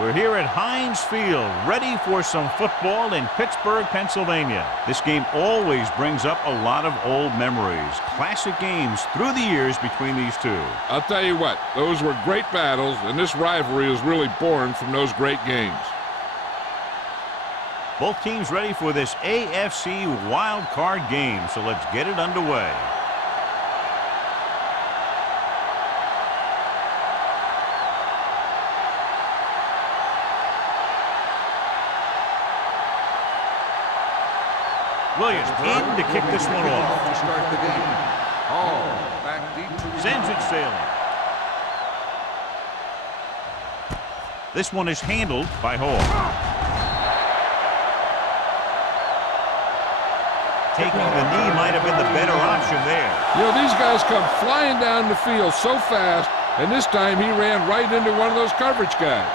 We're here at Heinz Field, ready for some football in Pittsburgh, Pennsylvania. This game always brings up a lot of old memories. Classic games through the years between these two. I'll tell you what, those were great battles, and this rivalry is really born from those great games. Both teams ready for this AFC Wildcard game, so let's get it underway. Williams in to kick this one off. To start the game. Hall back deep. Sends it sailing. This one is handled by Hall. Taking the knee might have been the better option there. You know, these guys come flying down the field so fast, and this time he ran right into one of those coverage guys.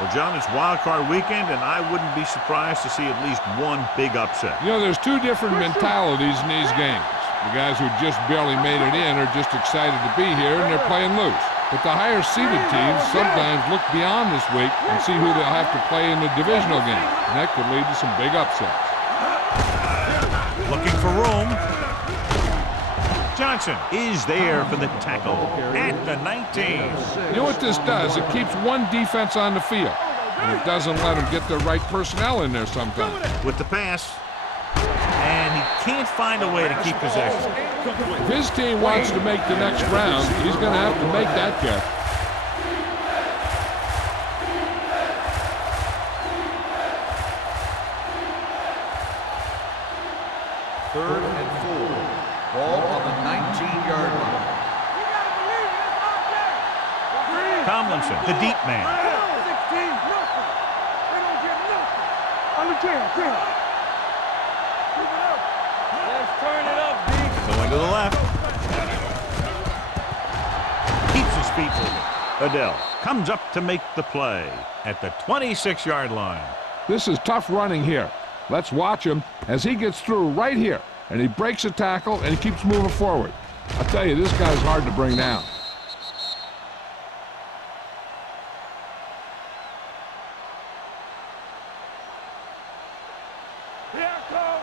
Well, John, it's wild card weekend, and I wouldn't be surprised to see at least one big upset. You know, there's two different mentalities in these games. The guys who just barely made it in are just excited to be here, and they're playing loose. But the higher-seeded teams sometimes look beyond this week and see who they'll have to play in the divisional game, and that could lead to some big upsets. Looking for room. Johnson is there for the tackle at the 19. You know what this does? It keeps one defense on the field, and it doesn't let them get the right personnel in there sometimes. With the pass, and he can't find a way to keep possession. If his team wants to make the next round, he's going to have to make that catch. Third and 4. Ball on the 19-yard line. Tomlinson, the deep man. 16, nothing. They don't get nothing. On the 10. Keep it up. Let's turn it up, D. Going to the left. Keeps his feet moving. Adele comes up to make the play at the 26-yard line. This is tough running here. Let's watch him as he gets through right here, and he breaks a tackle and he keeps moving forward. I'll tell you, this guy's hard to bring down. Here I come.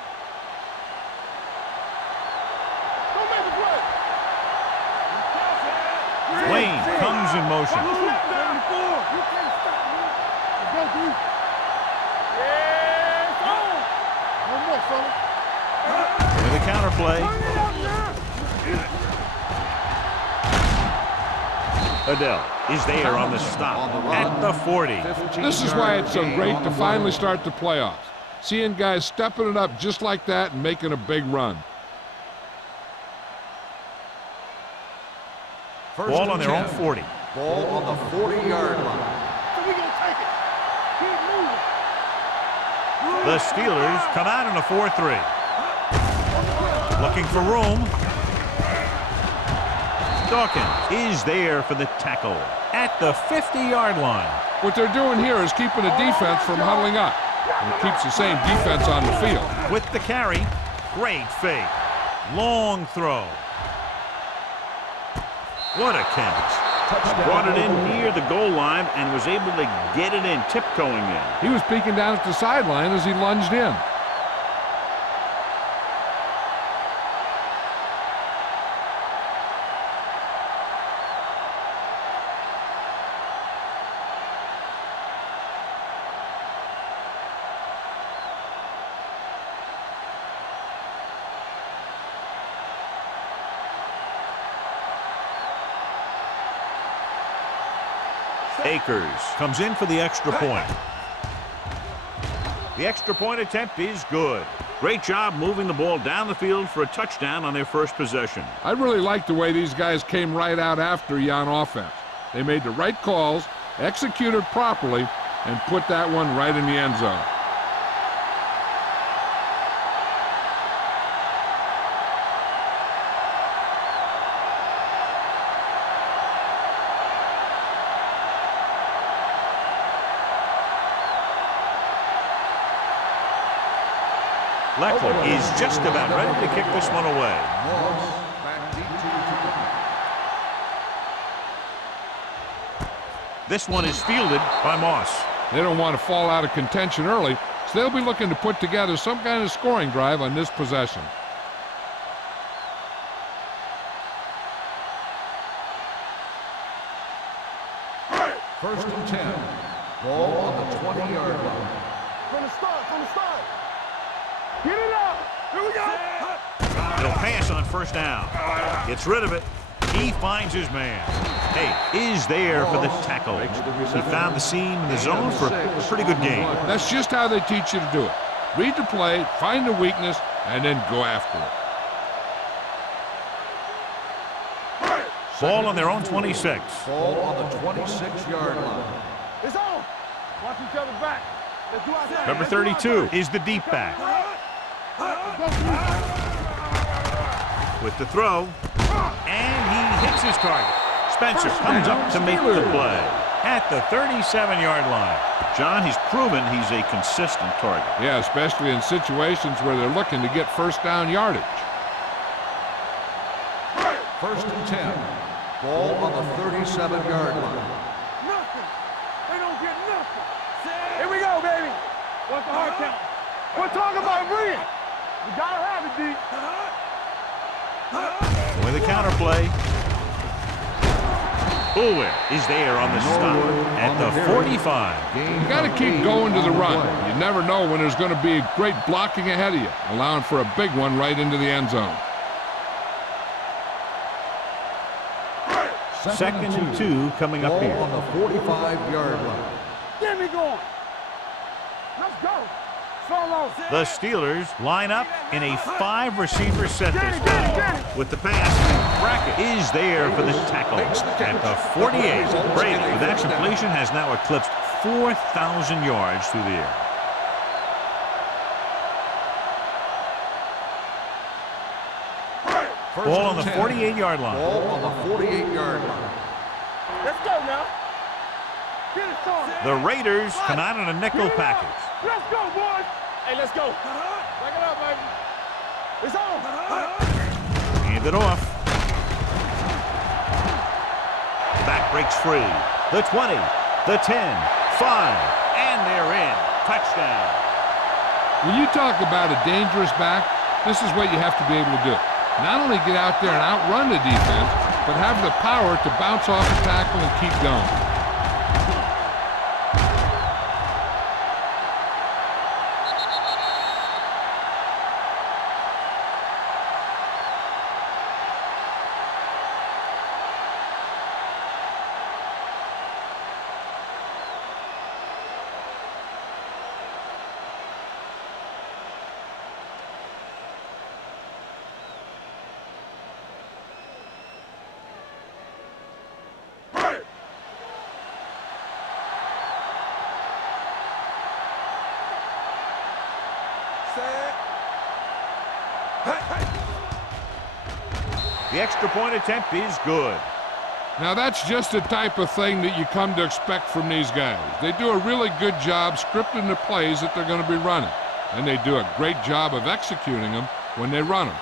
Don't make a play. Wayne comes in motion. 74. You can't stop me. Go deep. Yes, on. One more, fella. With a counter play. Adele is there on the stop at the 40. This is why it's so great to finally start the playoffs. Seeing guys stepping it up just like that and making a big run. Ball on their own 40. Ball on the 40-yard line. So we gonna take it. Keep moving. The Steelers come out in a 4-3. Looking for room. Dawkins is there for the tackle at the 50-yard line. What they're doing here is keeping the defense from huddling up. And it keeps the same defense on the field. With the carry, great fake. Long throw. What a catch. Brought it in near the goal line and was able to get it in, tiptoeing in. He was peeking down at the sideline as he lunged in. Akers comes in for the extra point. The extra point attempt is good. Great job moving the ball down the field for a touchdown on their first possession. I really like the way these guys came right out after you on offense. They made the right calls, executed properly, and put that one right in the end zone. Leckler is just about ready to kick this one away. Back deep to This one is fielded by Moss. They don't want to fall out of contention early, so they'll be looking to put together some kind of scoring drive on this possession. First and 10. Ball on the 20-yard line. From the start. Get it out. Here we go. He'll pass on first down. Gets rid of it. He finds his man. Hey, is there for the tackle. He found the seam in the zone for a pretty good game. That's just how they teach you to do it. Read the play, find the weakness, and then go after it. Ball on their own 26. Ball on the 26-yard line. It's on. Watch each other back. Let's do our Number 32 is the deep back. With the throw, and he hits his target. Spencer comes up to make the play at the 37-yard line. John, he's proven he's a consistent target. Yeah, especially in situations where they're looking to get first down yardage. First and 10. Ball on the 37-yard line. Nothing. They don't get nothing. Here we go, baby. What's the hard count? We're talking about brilliant. You gotta have it, D. With the counter play. Bulwer is there on the stop at the 45. You got to keep going to the run. You never know when there's going to be great blocking ahead of you, allowing for a big one right into the end zone. Second and 2 coming up here. Ball on the 45-yard line. Get me going. Let's go. Solo. The Steelers line up in a 5-receiver set this time. With the pass, Brackett is there for the tackle at the 48. Brady, with that completion, has now eclipsed 4,000 yards through the air. Ball on the 48-yard line. Ball on the 48-yard line. Let's go now. Get it started. The Raiders come out in a nickel package. Let's go, boys. Hey, let's go. Back it up, baby. It's on. Hand it off. The back breaks free. The 20, the 10, 5, and they're in. Touchdown. When you talk about a dangerous back, this is what you have to be able to do. Not only get out there and outrun the defense, but have the power to bounce off the tackle and keep going. The extra point attempt is good. Now that's just the type of thing that you come to expect from these guys. They do a really good job scripting the plays that they're going to be running. And they do a great job of executing them when they run them.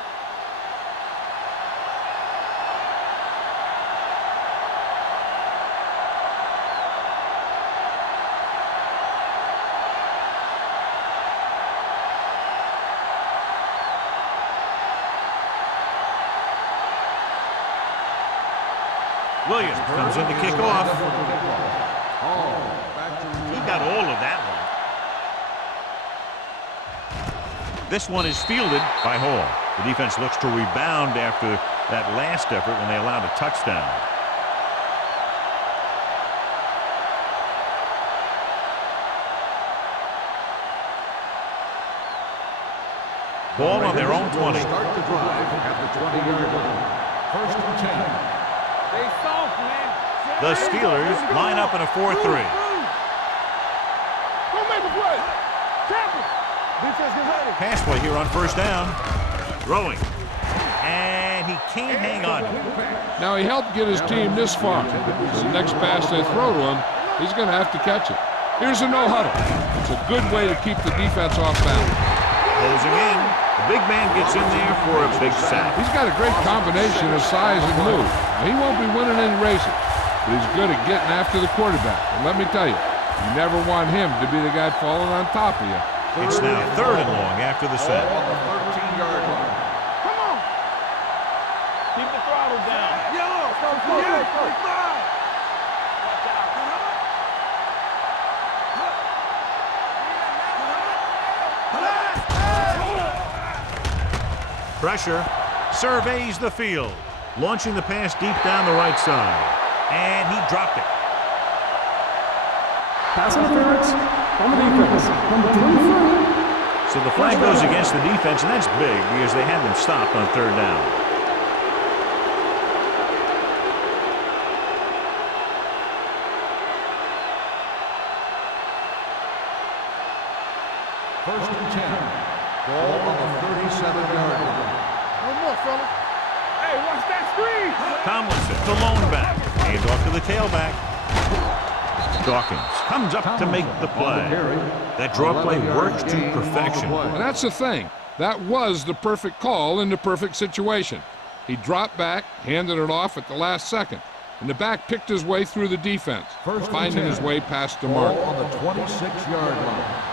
Williams comes in to kick off. He got all of that one. This one is fielded by Hall. The defense looks to rebound after that last effort when they allowed a touchdown. Ball on their own 20. Start the drive at the 20-yard line. First and 10. They soft, man. The Steelers line up in a 4-3. Go make a play. Tackle. Defense get ready. Pass play here on first down. Throwing. And he can't hang on. Now he helped get his team this far. So the next pass they throw to him, he's going to have to catch it. Here's a no-huddle. It's a good way to keep the defense off balance. Closing in. The big man gets in there for a big sack. He's got a great combination of size and move. Now, he won't be winning any races, but he's good at getting after the quarterback. And let me tell you, You never want him to be the guy falling on top of you. It's now 3rd and long after the set. Ball on the 13-yard line. Come on. Keep the throttle down. Yellow. Go. Pressure, surveys the field, launching the pass deep down the right side, and he dropped it. Pass interference on the defense. Number 24. So the flag goes against the defense, and that's big because they had them stopped on 3rd down. First and 10. Ball on the 37-yard line. One more, fellas. Hey, watch that screen. Tomlinson, the lone back, hands off to the tailback. Dawkins comes up to make the play. That draw play works to perfection. And that's the thing. That was the perfect call in the perfect situation. He dropped back, handed it off at the last second, and the back picked his way through the defense, finding his way past the mark. Ball on the 26-yard line.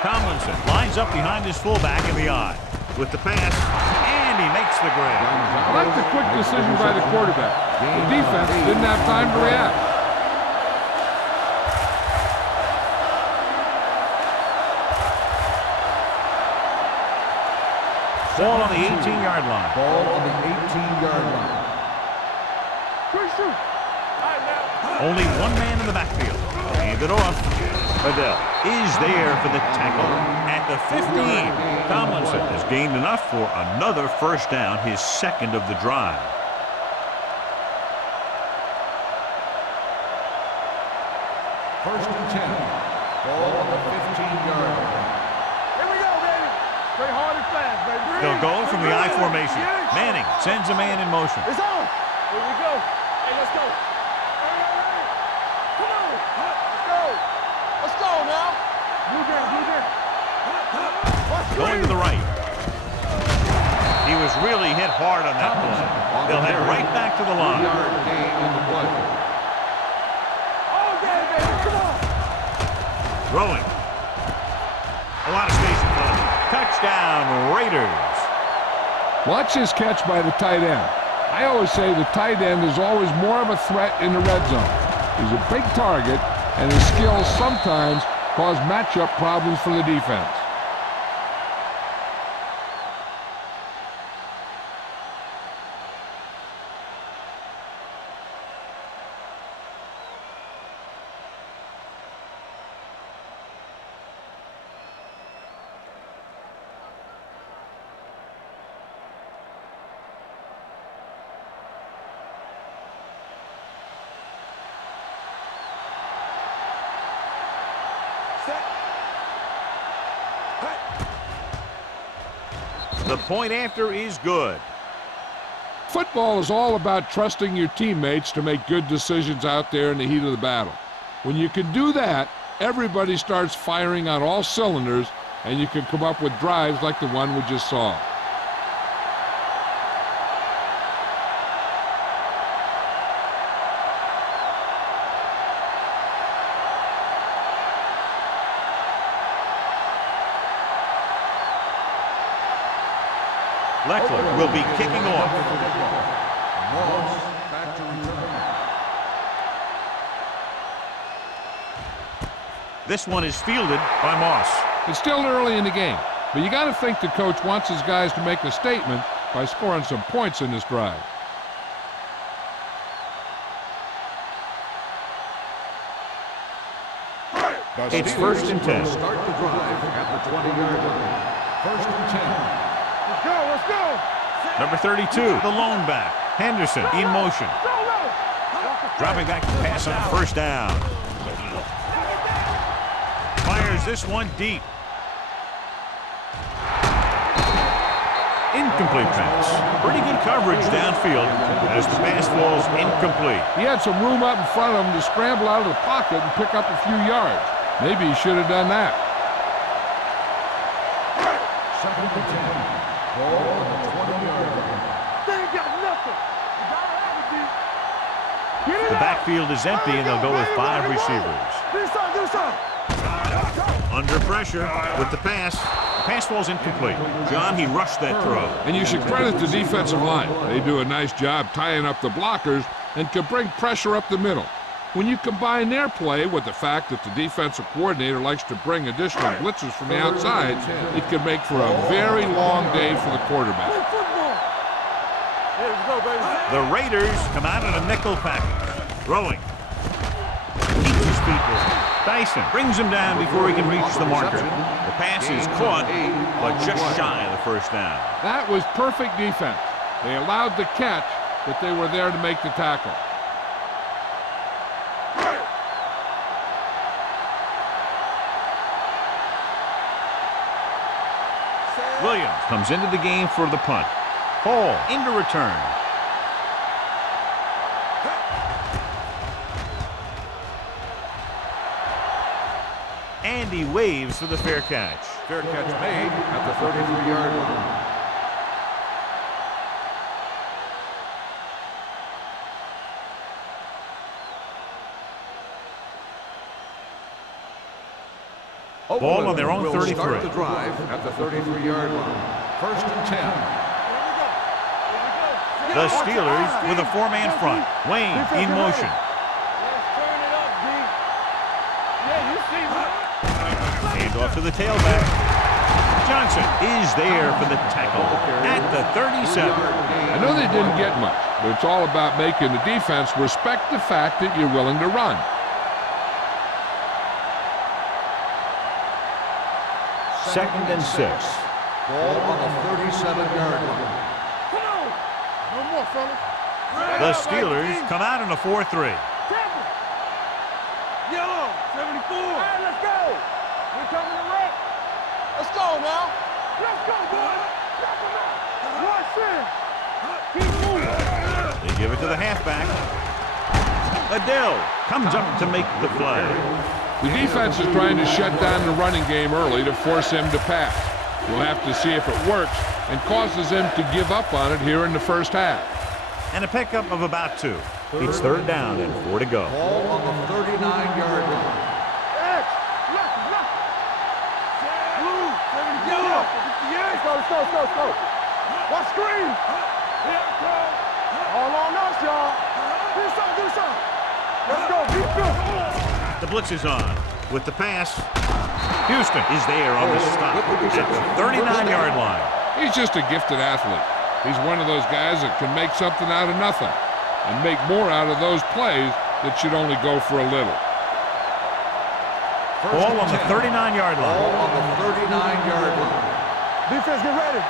Tomlinson lines up behind his fullback in the I with the pass, and he makes the grab. I like the quick decision by the quarterback. The defense didn't have time to react. Ball on the 18-yard line. Ball on the 18-yard line. Only one man in the backfield. Hand it off. Adele is there for the tackle at the 15. Tomlinson has gained enough for another first down, his 2nd of the drive. First and 10. Ball on the 15-yard line. Here we go, baby. Play hard and fast, baby. They'll go from the I formation. Manning sends a man in motion. It's on. Here we go. Hey, let's go. Come on. Let's go. Let's go now. Move in. Going to the right. He was really hit hard on that play. They'll head right back to the line. 3-yard gain in the play. All day, baby. Come on. Throwing. A lot of space in front of him. Touchdown, Raiders. Watch this catch by the tight end. I always say the tight end is always more of a threat in the red zone. He's a big target, and his skills sometimes cause matchup problems for the defense. The point after is good. Football is all about trusting your teammates to make good decisions out there in the heat of the battle. When you can do that, everybody starts firing on all cylinders, and you can come up with drives like the one we just saw. Leckler will be kicking off. Moss back to return. This one is fielded by Moss. It's still early in the game, but you got to think the coach wants his guys to make a statement by scoring some points in this drive. It's 1st and 10. Start the drive at the 20-yard line. 1st and 10. Let's go. Number 32, the lone back. Henderson in motion. Dropping back to pass on 1st down. Fires this one deep. Incomplete pass. Pretty good coverage downfield as the pass falls incomplete. He had some room up in front of him to scramble out of the pocket and pick up a few yards. Maybe he should have done that. 2nd and 10. Ball on the 20-yard line. They ain't got nothing. You gotta have it, D. Get The backfield is empty, and they'll go with 5 receivers. Under pressure with the pass. The pass falls incomplete. John, he rushed that throw. And you should credit the defensive line. They do a nice job tying up the blockers and can bring pressure up the middle. When you combine their play with the fact that the defensive coordinator likes to bring additional blitzes from the outside, it can make for a very long day for the quarterback. The Raiders come out in a nickel package. Throwing. Keeps his feet moving. Dyson brings him down before he can reach the marker. The pass is caught, but just shy of the first down. That was perfect defense. They allowed the catch, but they were there to make the tackle. Williams comes into the game for the punt. Hall into return. And he waves for the fair catch. Fair catch made at the 33-yard line. Ball on their own will 33. Start the drive at the 33-yard line. 1st and 10. The Steelers with a 4-man front. Wayne in motion. Hand off to the tailback. Johnson is there for the tackle at the 37. I know they didn't get much, but it's all about making the defense respect the fact that you're willing to run. 2nd and 6. Ball on the 37-yard line. Come on. No more, fellas. The Steelers come out in a 4-3. Yellow, 74. Hey, let's go. We're coming to wreck. Let's go now. Let's go, boys. Watch this. Keep moving. They give it to the halfback. Adele comes up to make the play. The defense is trying to shut down the running game early to force him to pass. We'll have to see if it works and causes them to give up on it here in the first half. And a pickup of about 2. It's 3rd down and 4 to go. Ball on the 39-yard line. X. Left. Blue, 74. Let's go. Watch screen. Here it comes. All on us, y'all. Do something. Let's go. Be good. The blitz is on with the pass. Houston is there on the stop at the 39-yard line. He's just a gifted athlete. He's one of those guys that can make something out of nothing and make more out of those plays that should only go for a little. Ball on the 39-yard line. Ball on the 39-yard line. Defense, get ready.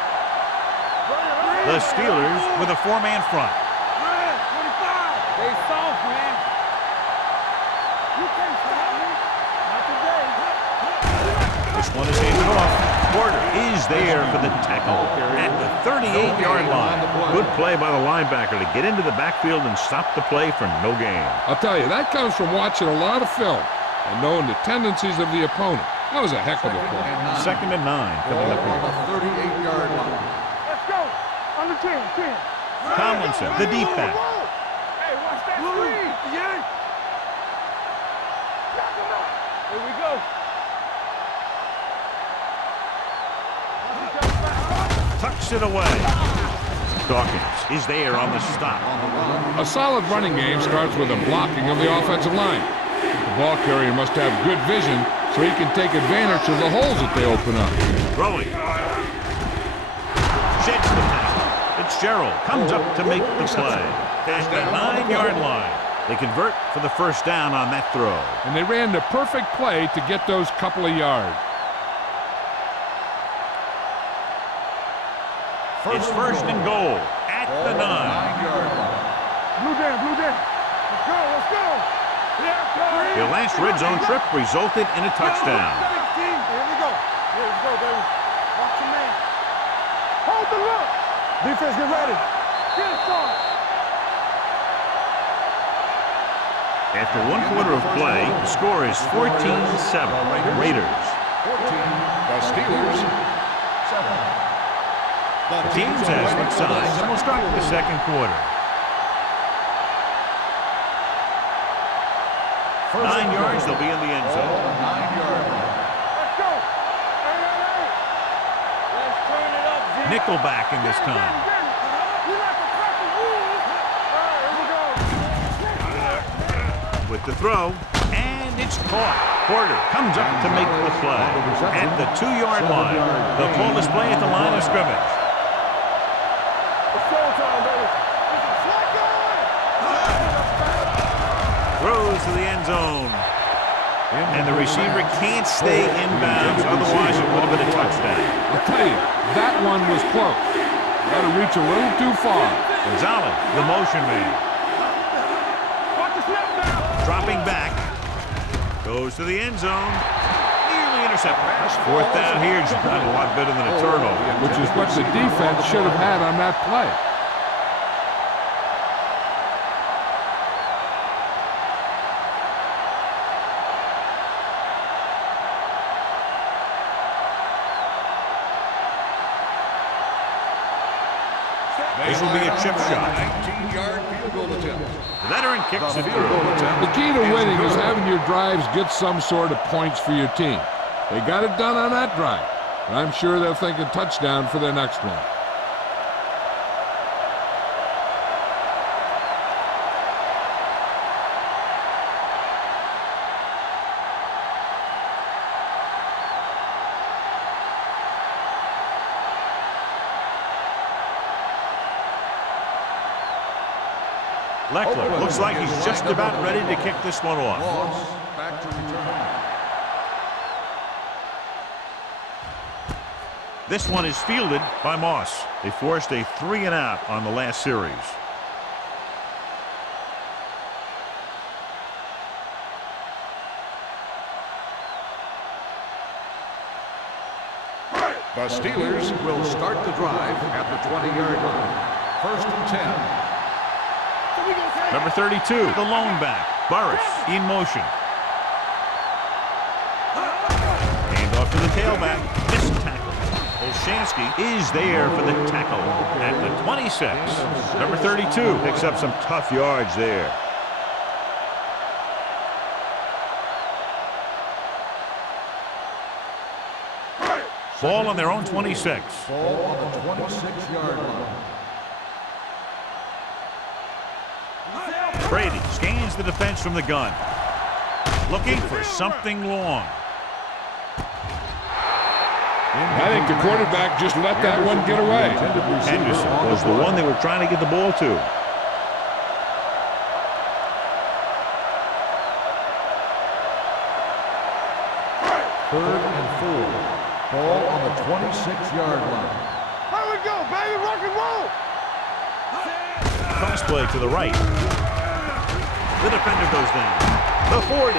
The Steelers with a 4-man front. 25. They soft, man. You can't stop me. Not today. This one is handed off. Porter is there for the tackle at the 38-yard line. Good play by the linebacker to get into the backfield and stop the play for no gain. I'll tell you, that comes from watching a lot of film and knowing the tendencies of the opponent. That was a heck of a play. 2nd and 9 coming up Ball on here. the 38-yard line. Let's go. Under 10. Tomlinson, the deep back. Hey, watch that screen. Yeah. Here we go. Tucks it away. Dawkins is there on the stop. A solid running game starts with a blocking of the offensive line. The ball carrier must have good vision so he can take advantage of the holes that they open up. Throwing. Sheds the tackle. Fitzgerald comes up to make the play at the 9-yard line. They convert for the first down on that throw. And they ran the perfect play to get those couple of yards. It's 1st and goal at the 9. 9-yard line. Blue down. Let's go. Here it comes. Their last red zone trip resulted in a touchdown. Here we go. Let's go, baby. Watch the man. Hold the look. Defense, get ready. Get it started. After 1 quarter of play, the score is 14-7. Raiders. 14. The Steelers. 7. The teams have switched sides, and we'll start with the 2nd quarter. 9 yards, they'll be in the end Ball zone. on the 9-yard line. Let's go. Hey. Let's turn it up, Z. Nickelback in this time. You like to crack the rules. All right, here we go. With the throw, and it's caught. Porter comes up to make the play. At the 2-yard line, they'll call this play at the line of scrimmage. It's showtime, baby. Throws to the end zone. And the receiver can't stay inbounds, otherwise it would have been a touchdown. I'll tell you, that one was close. Got to reach a little too far. Gonzalez, the motion man. Watch the snap now. Dropping back. Goes to the end zone. Nearly intercepted. 4th down here, not a lot better than a turnover. Which is what the defense should have had on that play. This will be a chip shot. 19-yard field goal attempt. The veteran kicks it Field through. goal attempt. The key to winning is having your drives get some sort of points for your team. They got it done on that drive, and I'm sure they'll think a touchdown for their next one. Leckler looks like he's just about ready to kick this one off. Moss back to return. This one is fielded by Moss. They forced a 3-and-out on the last series. The Steelers will start the drive at the 20-yard line. 1st and 10. Number 32, the lone back. Burris in motion. Hand off to the tailback. Missed tackle. Olshansky is there for the tackle at the 26. Number 32 picks up some tough yards there. Ball on their own 26. Ball on the 26-yard line. Brady scans the defense from the gun. Looking for something long. I think the quarterback just let that one get away. Henderson was the one they were trying to get the ball to. Third and 4. Ball on the 26-yard line. Here we go, baby. Rock and roll. Cross play to the right. The defender goes down. The 40.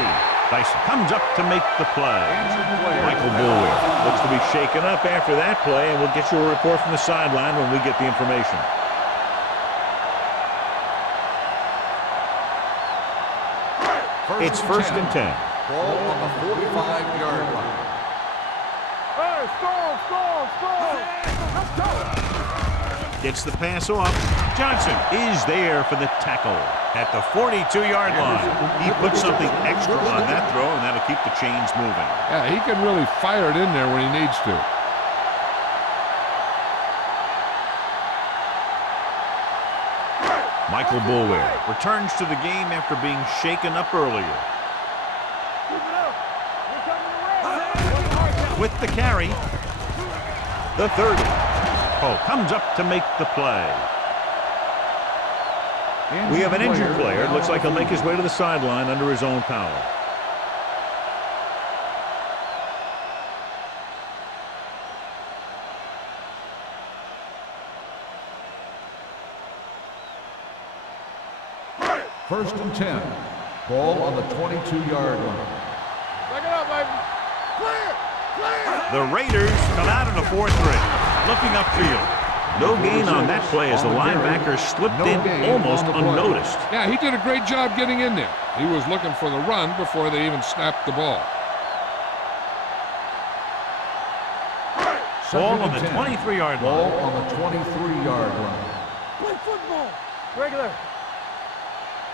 Dyson comes up to make the play. Michael Boulware looks to be shaken up after that play, and we'll get you a report from the sideline when we get the information. It's 1st and 10. Ball on the 45-yard line. Hey, score. Let's go. Gets the pass off. Johnson is there for the tackle at the 42-yard line. He puts something extra on that throw, and that'll keep the chains moving. Yeah, he can really fire it in there when he needs to. Michael Boulware returns to the game after being shaken up earlier. Keep it up. We're coming to red. With the carry, the 30. Poe comes up to make the play. We have an injured player. It looks like he'll make his way to the sideline under his own power. First and 10. Ball on the 22-yard line. Back it up, baby. Clear. The Raiders come out in a 4-3, looking upfield. No gain on that play as the linebacker slipped in almost unnoticed. Yeah, he did a great job getting in there. He was looking for the run before they even snapped the ball. Ball on the 23-yard Ball line. on the 23-yard line. Play football. Regular.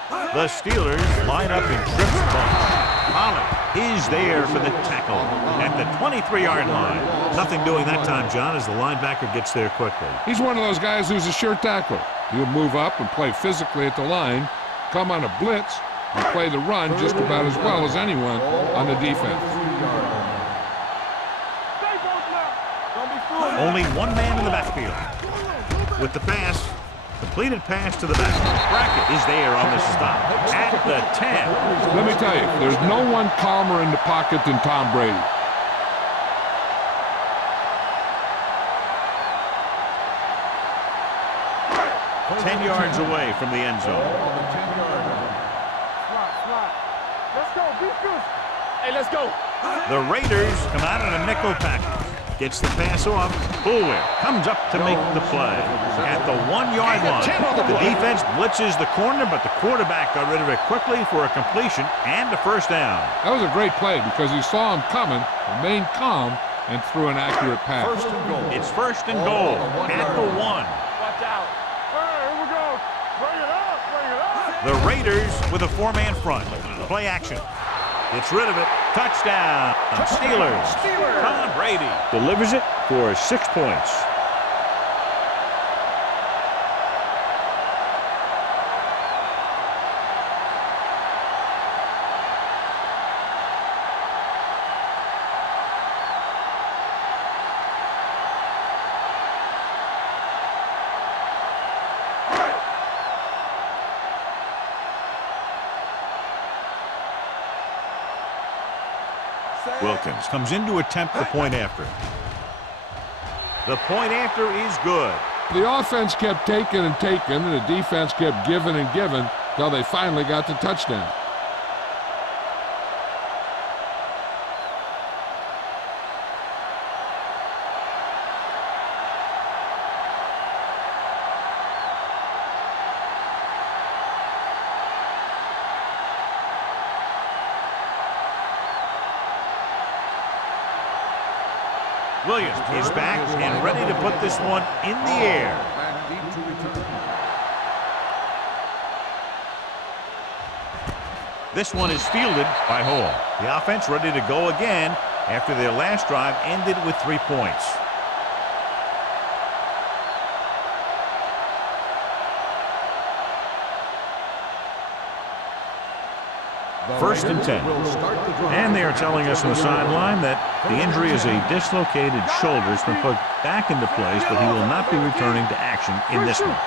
The Steelers line up in trips bunch. Holly is there for the tackle at the 23-yard line. Nothing doing that time, John, as the linebacker gets there quickly. He's one of those guys who's a sure tackler. He'll move up and play physically at the line, come on a blitz, and play the run just about as well as anyone on the defense. Only one man in the backfield. With the pass, completed pass to the back. Brackett is there on the stop at the 10. Let me tell you, there's no one calmer in the pocket than Tom Brady. Ten yards away from the end zone. Let's go, defense. Hey, let's go. The Raiders come out in a nickel package. Gets the pass off. Boulware comes up to make the play at the 1-yard line. The defense blitzes the corner, but the quarterback got rid of it quickly for a completion and a first down. That was a great play because he saw him coming, remained calm, and threw an accurate pass. It's first and goal at the 1. Watch out. All right, here we go. Bring it up, bring it up. The Raiders with a 4-man front. Play action. Gets rid of it. Touchdown. Steelers. Tom Brady delivers it for 6 points. Wilkins comes in to attempt the point after. The point after is good. The offense kept taking and taking, and the defense kept giving and giving till they finally got the touchdown. Williams is back and ready to put this one in the air. This one is fielded by Hall. The offense ready to go again after their last drive ended with 3 points. First and 10. And they are telling us on the sideline that the injury is a dislocated shoulder. It's been put back into place, but he will not be returning to action in this one.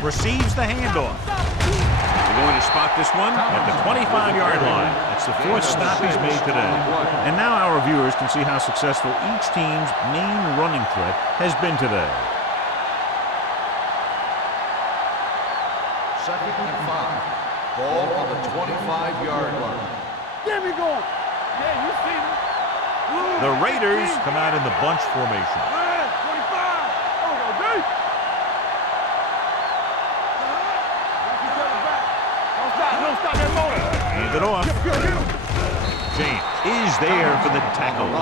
Receives the handoff. They're going to spot this one at the 25-yard line. That's the 4th stop he's made today. And now our viewers can see how successful each team's main running threat has been today. 2nd and 5. Ball on the 25-yard line. Get me going. Yeah, you see me. The Raiders come out in the bunch formation. 25. Oh, deep. Don't stop that motor. Hand it off. James is there for the tackle.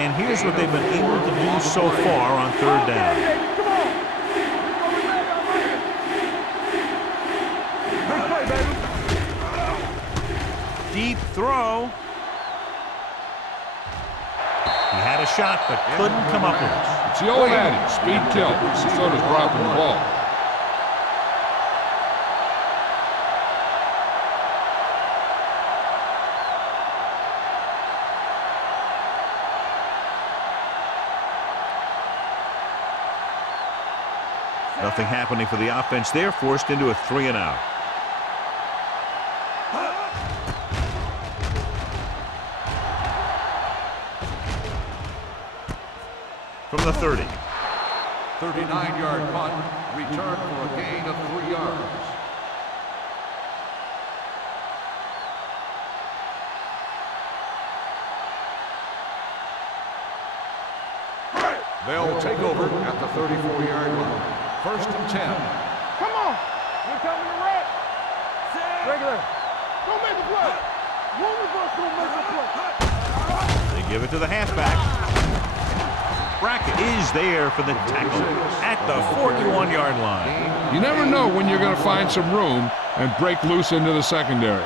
And here's what they've been able to do so far on 3rd down. Come on. Deep throw. He had a shot, but couldn't come up with it. It's the old adage, speed kills. So does dropping the ball. Nothing happening for the offense there, forced into a 3-and-out. From the 30. 39-yard punt, return for a gain of 3 yards. They'll take over at the 34-yard line. 1st and 10. Come on. We're coming to wreck. Regular. Don't make the play. One of us gonna make the play. They give it to the halfback. Brackett is there for the tackle at the 41-yard line. You never know when you're going to find some room and break loose into the secondary.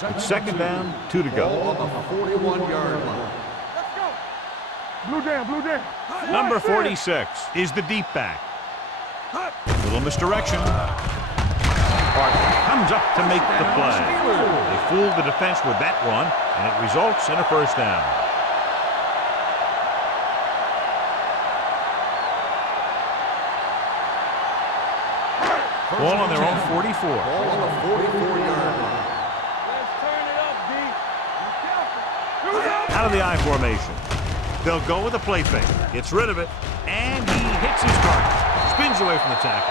It's second down, 2 to go. On the 41-yard line. Let's go. Blue down, blue down. Number 46 is the deep back. Little misdirection. Parker comes up to make the play. They fooled the defense with that one, and it results in a first down. Ball on their own 44. Ball on the 44-yard line. Let's turn it up, D. Be careful. Out of the I formation. They'll go with a play fake. Gets rid of it, and he hits his target. Spins away from the tackle.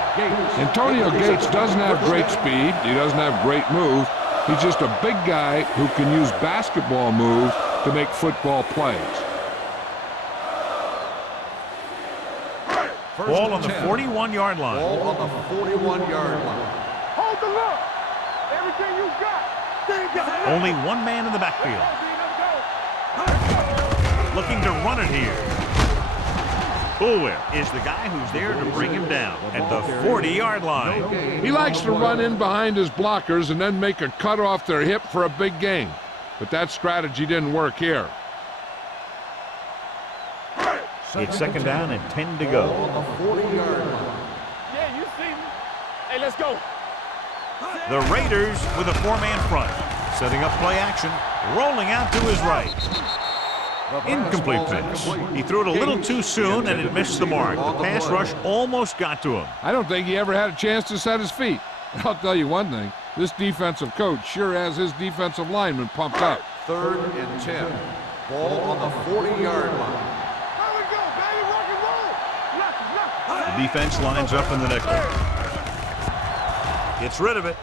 Antonio Gates doesn't have great speed. He doesn't have great moves. He's just a big guy who can use basketball moves to make football plays. Ball on the 41-yard line. Ball on the 41-yard line. Hold the look. Everything you got. Only one man in the backfield. Looking to run it here. Boulware is the guy who's there to bring him down at the 40-yard line. He likes to run in behind his blockers and then make a cut off their hip for a big gain. But that strategy didn't work here. It's second down and 10 to go. On the 40-yard line. Yeah, you see me. Hey, let's go. The Raiders with a four-man front. Setting up play action. Rolling out to his right. Incomplete pitch. He threw it a little too soon and it missed the mark. The pass rush almost got to him. I don't think he ever had a chance to set his feet. I'll tell you one thing. This defensive coach sure has his defensive lineman pumped up. 3rd and 10. Ball on the 40-yard line. There we go, baby. Rock and roll. Lock it. The defense lines up in the nickel. Gets rid of it.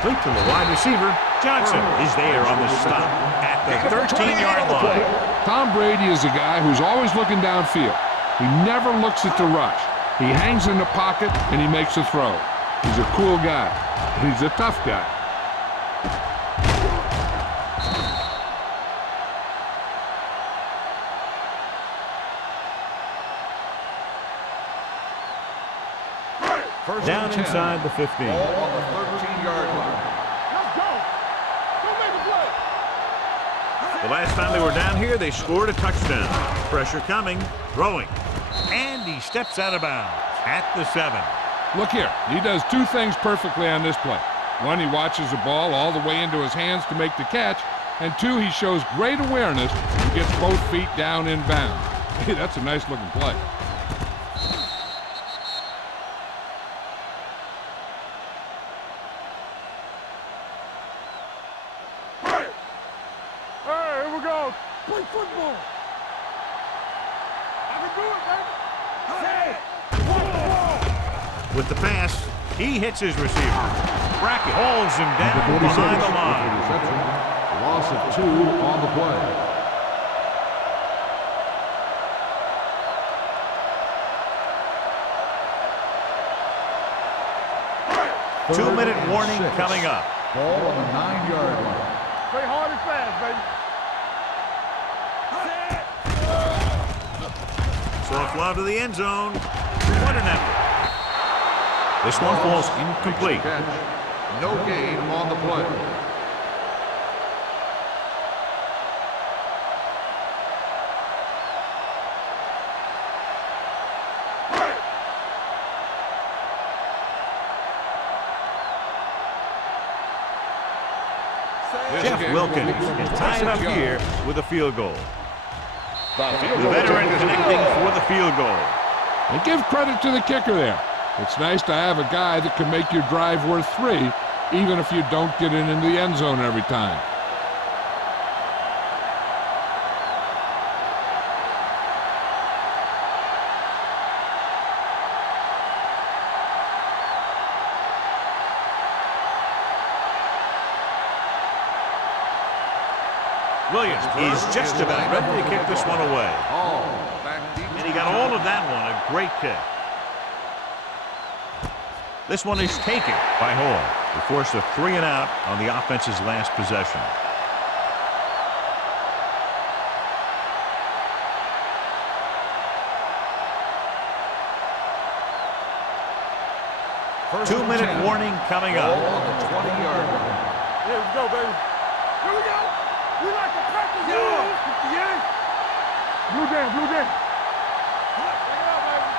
Complete to the wide receiver. Johnson is there on the stop at the 13-yard line. Tom Brady is a guy who's always looking downfield. He never looks at the rush. He hangs in the pocket and he makes a throw. He's a cool guy. He's a tough guy. Down inside the 15. Ball on the 13-yard line. Let's go. Go make a play. The last time they were down here, they scored a touchdown. Pressure coming, throwing, and he steps out of bounds at the 7. Look here. He does two things perfectly on this play. One, he watches the ball all the way into his hands to make the catch. And two, he shows great awareness and gets both feet down in bounds. Hey, that's a nice looking play. Hey, here we go. Play football. I can do it, baby. Hey, football. With the pass, he hits his receiver. Brackett hauls him down behind the line. Reception. Loss of 2 on the play. Two-minute warning coming up. Ball on the 9-yard line. Play hard and fast, baby. Soft lob to the end zone. What an effort. This one falls incomplete. Catch. No gain on the play. Jeff Wilkins can tie it up here with a field goal. The veteran connecting for the field goal. And give credit to the kicker there. It's nice to have a guy that can make your drive worth 3, even if you don't get it into the end zone every time. Williams is just about ready to kick this one away. Oh, back deep. And he got all of that one, a great kick. This one is taken by Hall. They forced a 3 and out on the offense's last possession. First 2-minute warning coming up. Ball on the 20-yard line. Here we go, baby. Here we go. We like to practice. Yeah. Blue jam, blue jam. Check it out, baby.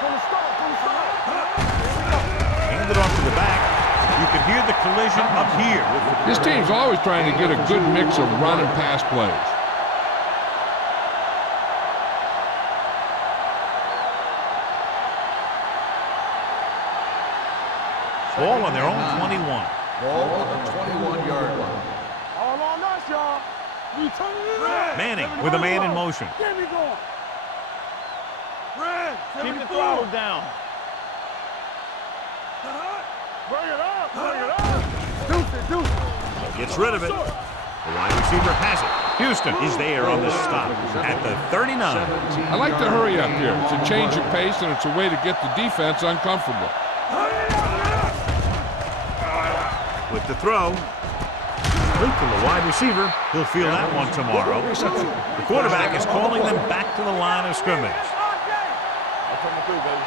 From the start, from the start. Handed off to the back. You can hear the collision up here. This team's always trying to get a good mix of run and pass plays. Ball on their own 21. Ball on the 21-yard line. All on us, y'all. We turn it in. Manning with a man in motion. Get me going. Red, Keep the throttle down. Bring it up, bring it up. Deuce it. Gets rid of it. The wide receiver has it. Houston is there on the stop at the 39. I like to hurry up here. It's a change of pace, and it's a way to get the defense uncomfortable. With the throw. Complete to the wide receiver. He'll feel that one tomorrow. The quarterback is calling them back to the line of scrimmage. I'll come through, baby.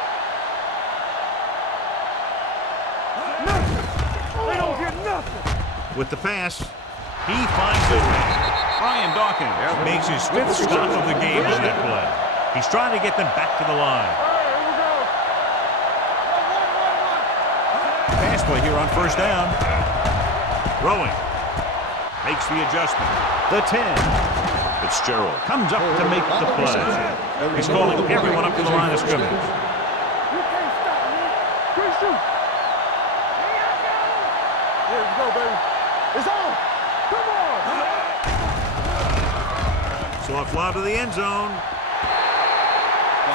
They don't get nothing. With the pass, he finds his man. Brian Dawkins makes his 5th stop of the game on that play. He's trying to get them back to the line. Here we go. Pass play here on first down. Throwing. Makes the adjustment. The 10. Fitzgerald comes up to make the play. He's calling everyone up to the line of scrimmage. You can't stop me. Good shoot. Here we go, baby. It's on. Come on. Soft lob to the end zone.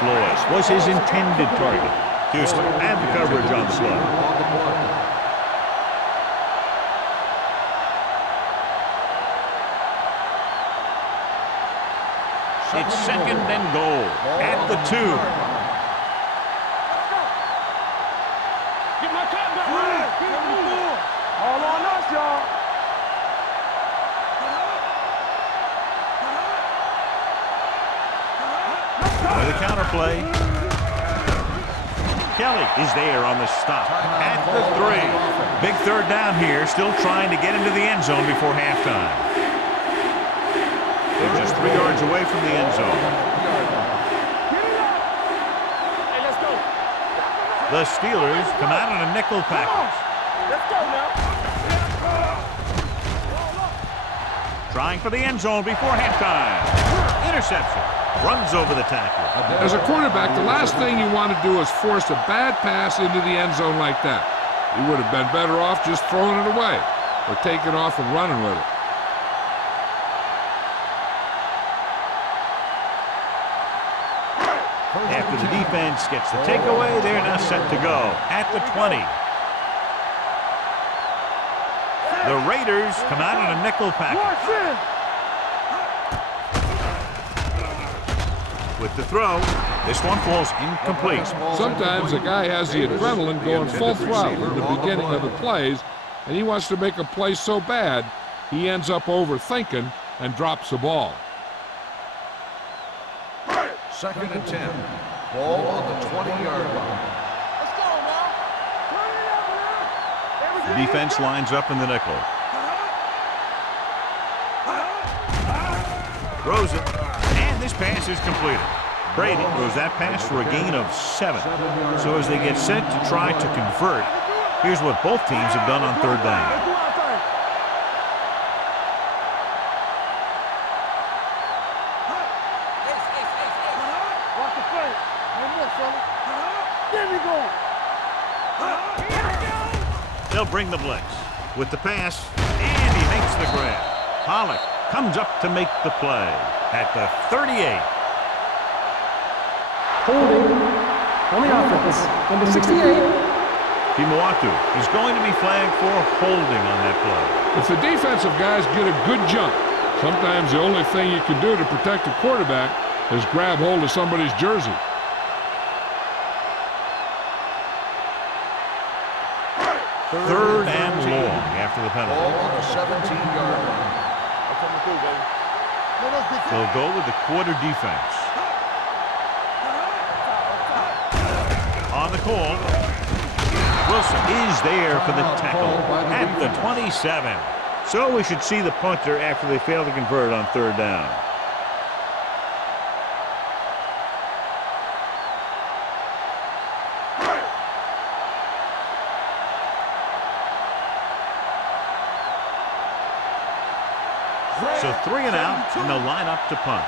Floyd was his intended target. Houston had the coverage on the play. On the play. It's 2nd and goal at the 2. Get my cat back. All on us, y'all. With a counter play. Kelly is there on the stop at the 3. Big 3rd down here, still trying to get into the end zone before halftime. They're just 3 yards away from the end zone. Hey, let's go. The Steelers come out in a nickel package. Let's go now. Trying for the end zone before halftime. Interception. Runs over the tackle. As a quarterback, the last thing you want to do is force a bad pass into the end zone like that. You would have been better off just throwing it away or taking off and running with it. After the defense gets the takeaway, they're now set to go at the 20. The Raiders come out in a nickel package. With the throw, this one falls incomplete. Sometimes a guy has the adrenaline going full throttle in the beginning of the plays, and he wants to make a play so bad, he ends up overthinking and drops the ball. 2nd and 10. Ball on the 20-yard line. Let's go now. Turn it out now. The defense lines up in the nickel. Throws it, and this pass is completed. Brady throws that pass for a gain of 7. So as they get set to try to convert, here's what both teams have done on 3rd down. Watch the play. No more, fella. Get me going. They'll bring the blitz. With the pass, and he makes the grab. Pollock comes up to make the play at the 38. Holding on the offense. Number 68. Timoatu is going to be flagged for holding on that play. If the defensive guys get a good jump, sometimes the only thing you can do to protect the quarterback is grab hold of somebody's jersey. Third and long after the penalty. Ball on the 17-yard line. I'm coming through, baby. They'll go with the quarter defense. On the call, Wilson is there for the tackle at the 27. So we should see the punter after they fail to convert on third down. So 3 and out, and they'll line up to punt.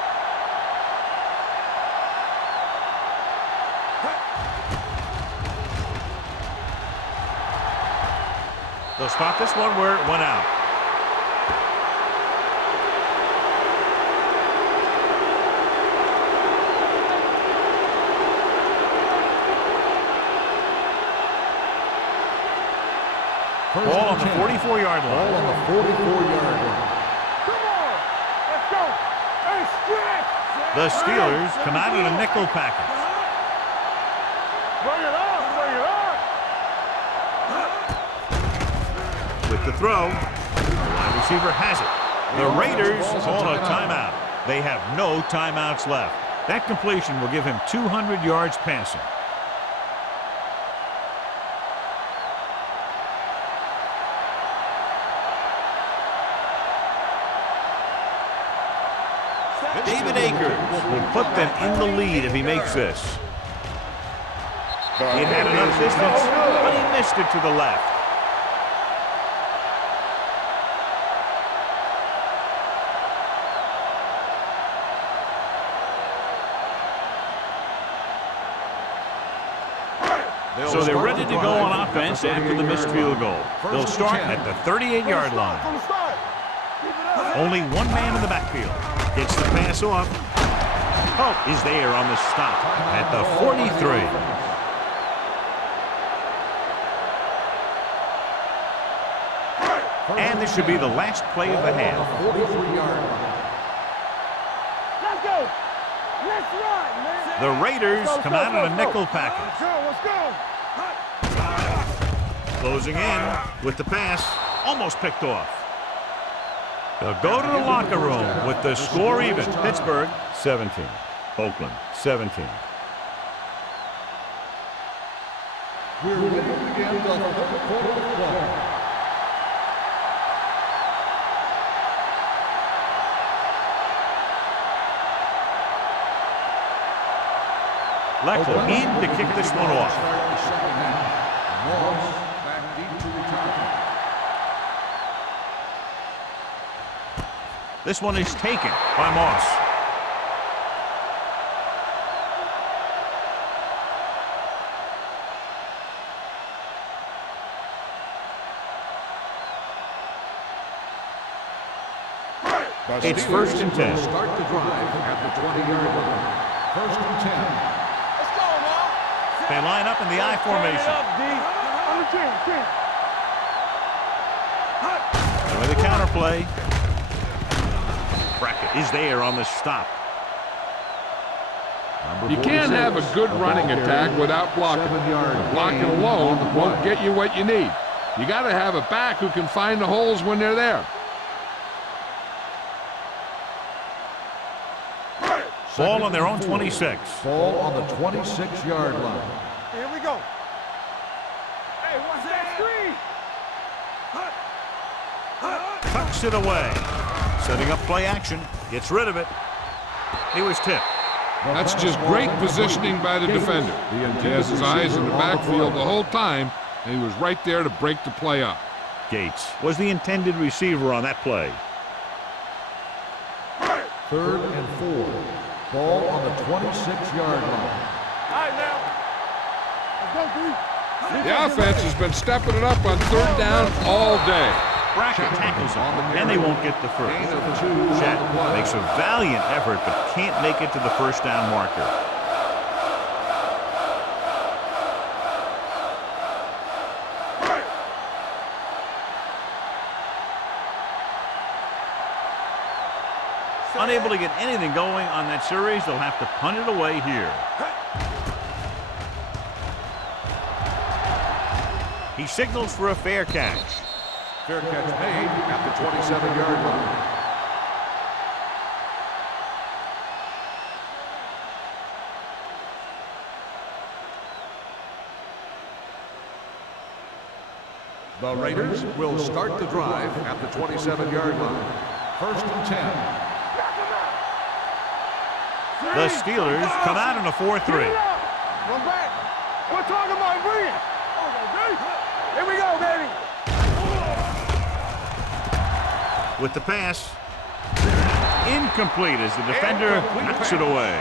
They'll spot this one where it went out. Ball on the 44-yard line. Ball on the 44-yard line. The Steelers come out in a nickel package. Bring it on, With the throw, the wide receiver has it. The Raiders call a timeout. They have no timeouts left. That completion will give him 200 yards passing. David Akers will put them in the lead if he makes this. He had enough distance, but he missed it to the left. So they're ready to go on offense after the missed field goal. They'll start at the 38-yard line. Only one man in the backfield. Gets the pass off. Hope is there on the stop at the 43. And this should be the last play of the half. 43-yard line. Let's go. Let's run, man. The Raiders come out in a nickel package. Let's go. Closing in with the pass. Almost picked off. They'll go to the locker room with the score even. Pittsburgh 17. Oakland 17. We're ready to begin the third quarter of play. Leckler in to kick this one off. Start the second half. Moss back deep to return. This one is taken by Moss. It's first and 10. Start the drive at the 20-yard line. First and 10. Let's go now. They line up in the I formation. On the 10. And with a counterplay, Brackett is there on the stop. You can't have a good running attack without blocking. Blocking alone won't get you what you need. You got to have a back who can find the holes when they're there. Ball on their own 26. Ball on the 26-yard line. Here we go. Hey, watch that screen. Tucks it away. Setting up play action. Gets rid of it. He was tipped. That's just great positioning by the defender. He has his eyes in the backfield the whole time, and he was right there to break the play up. Gates was the intended receiver on that play. Third and 4. Ball on the 26-yard line. All right, now. Let's go, D. The offense has been stepping it up on third down all day. Brackett tackles him, and they won't get the first. Chet makes a valiant effort, but can't make it to the first down marker. Unable to get anything going on that series, they'll have to punt it away here. He signals for a fair catch. Fair catch made at the 27-yard line. The Raiders will start the drive at the 27-yard line. 1st and 10. The Steelers come out in a 4-3. Run back. We're talking about bringing. Here we go, baby. With the pass. Incomplete as the defender knocks it away.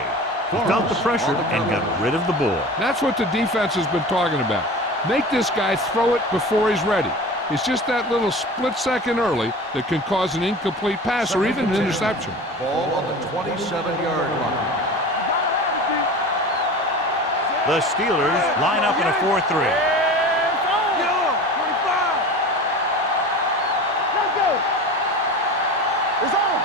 He felt the pressure and got rid of the ball. That's what the defense has been talking about. Make this guy throw it before he's ready. It's just that little split second early that can cause an incomplete pass or even an interception. Ball on the 27-yard line. The Steelers line up in a 4-3. Let's go. It's on.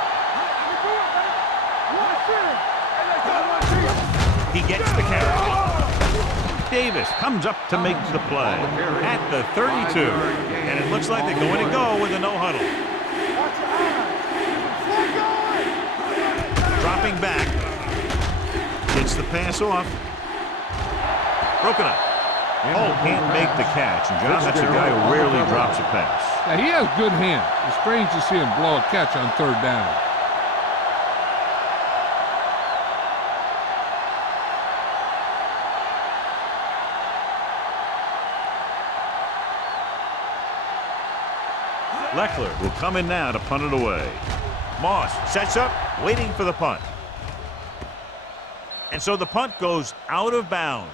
He gets the carry. Davis comes up to make the play at the 32. And it looks like they're going to go with a no-huddle. Dropping back. Gets the pass off. Broken up. Oh, can't make the catch. And John, that's a guy who rarely drops a pass. Now, he has good hands. It's strange to see him blow a catch on 3rd down. Leckler will come in now to punt it away. Moss sets up, waiting for the punt. And so the punt goes out of bounds.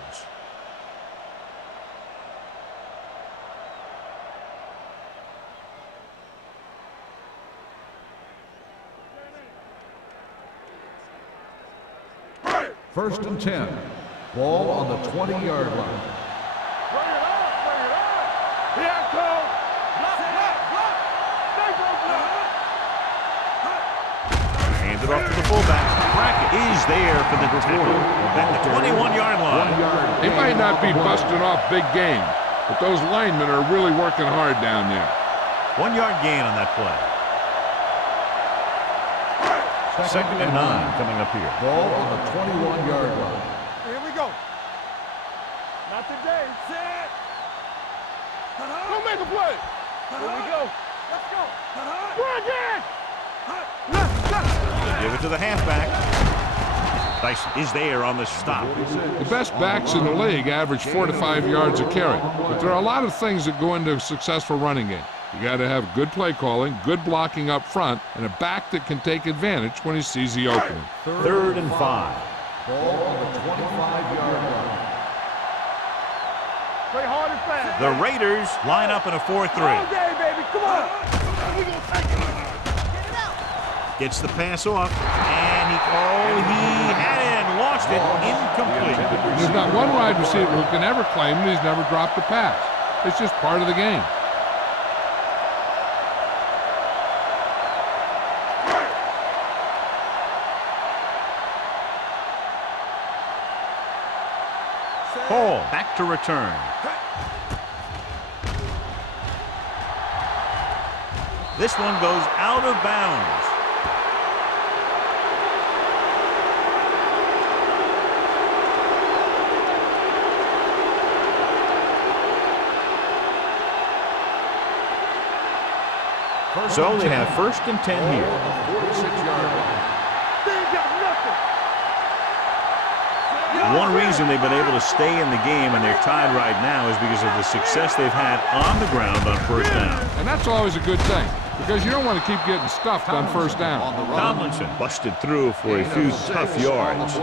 First and 10. Ball on the 20-yard line. Handed off to the fullback. Brackett is there for the tackle at the 21-yard line. He might not be busting off big game, but those linemen are really working hard down there. 1-yard gain on that play. 2nd and 9 coming up here. Ball on the 21-yard line. Here we go. Not today. Set. Go make a play. Here we go. Let's go. Run again. Give it to the halfback. Dyson is there on the stop. The best backs in the league average 4 to 5 yards a carry, but there are a lot of things that go into a successful running game. You got to have good play calling, good blocking up front, and a back that can take advantage when he sees the opening. 3rd and 5. Ball on the 25-yard line. Play hard and fast. The Raiders line up in a 4-3. All day, baby. Come on. We gonna take it. Gets the pass off, and he had it and launched it incomplete. There's not one wide receiver who can ever claim that he's never dropped a pass. It's just part of the game. Hall back to return. This one goes out of bounds. So they have 1st and 10 here. 46-yard line. One reason they've been able to stay in the game and they're tied right now is because of the success they've had on the ground on 1st down. And that's always a good thing, because you don't want to keep getting stuffed on 1st down. Tomlinson busted through for a few tough yards.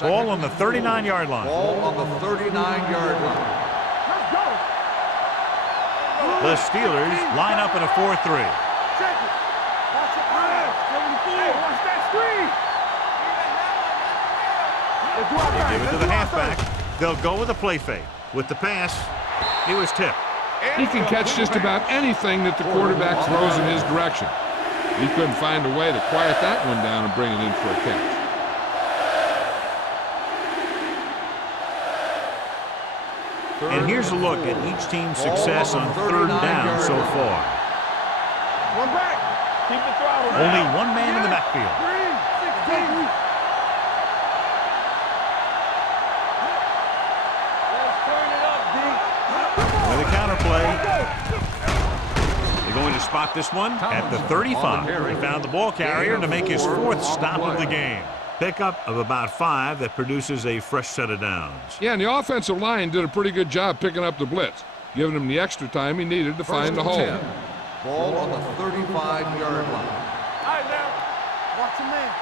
Ball on the 39-yard line. Ball on the 39-yard line. Let's go. The Steelers line up in a 4-3. Check it. Watch it. 74. Hey, watch that screen. Give it to the halfback. They'll go with a play fake. With the pass, he was tipped. He can catch just about anything that the quarterback throws in his direction. He couldn't find a way to quiet that one down and bring it in for a catch. And here's a look at each team's success on third down so far. One back. Keep the throttle down. Only one man in the backfield. 16. Let's turn it up, D. With a counterplay. They're going to spot this one at the 35. He found the ball carrier to make his fourth stop of the game. Pickup of about 5 that produces a fresh set of downs. Yeah, and the offensive line did a pretty good job picking up the blitz, giving him the extra time he needed to find the hole. 10. Ball on the 35-yard line. All right, now. Watch him, man.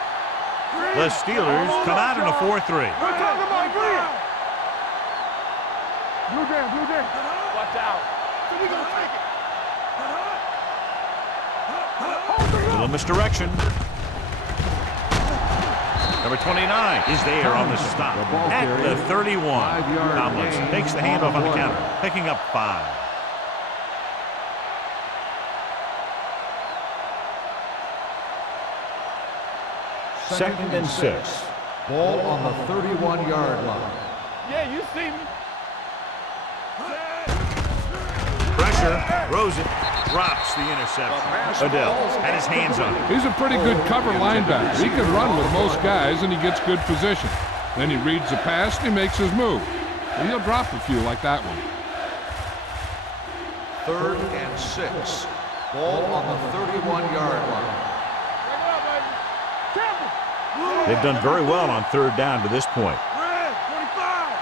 The Steelers come out in a 4-3. We're talking about green. Blue down. Watch out. So we gonna take it. A little misdirection. Number 29 is there on the stop at the 31. Tomlinson takes the handoff on the counter, picking up 5. Second and 6. Ball on the 31-yard line. Yeah, you see me. Pressure, throws it, drops the interception. Odell had his hands on it. He's a pretty good cover linebacker. He can run with most guys, and he gets good position. Then he reads the pass, and he makes his move. And he'll drop a few like that one. 3rd and 6. Ball on the 31-yard line. They've done very well on third down to this point. Red, 25.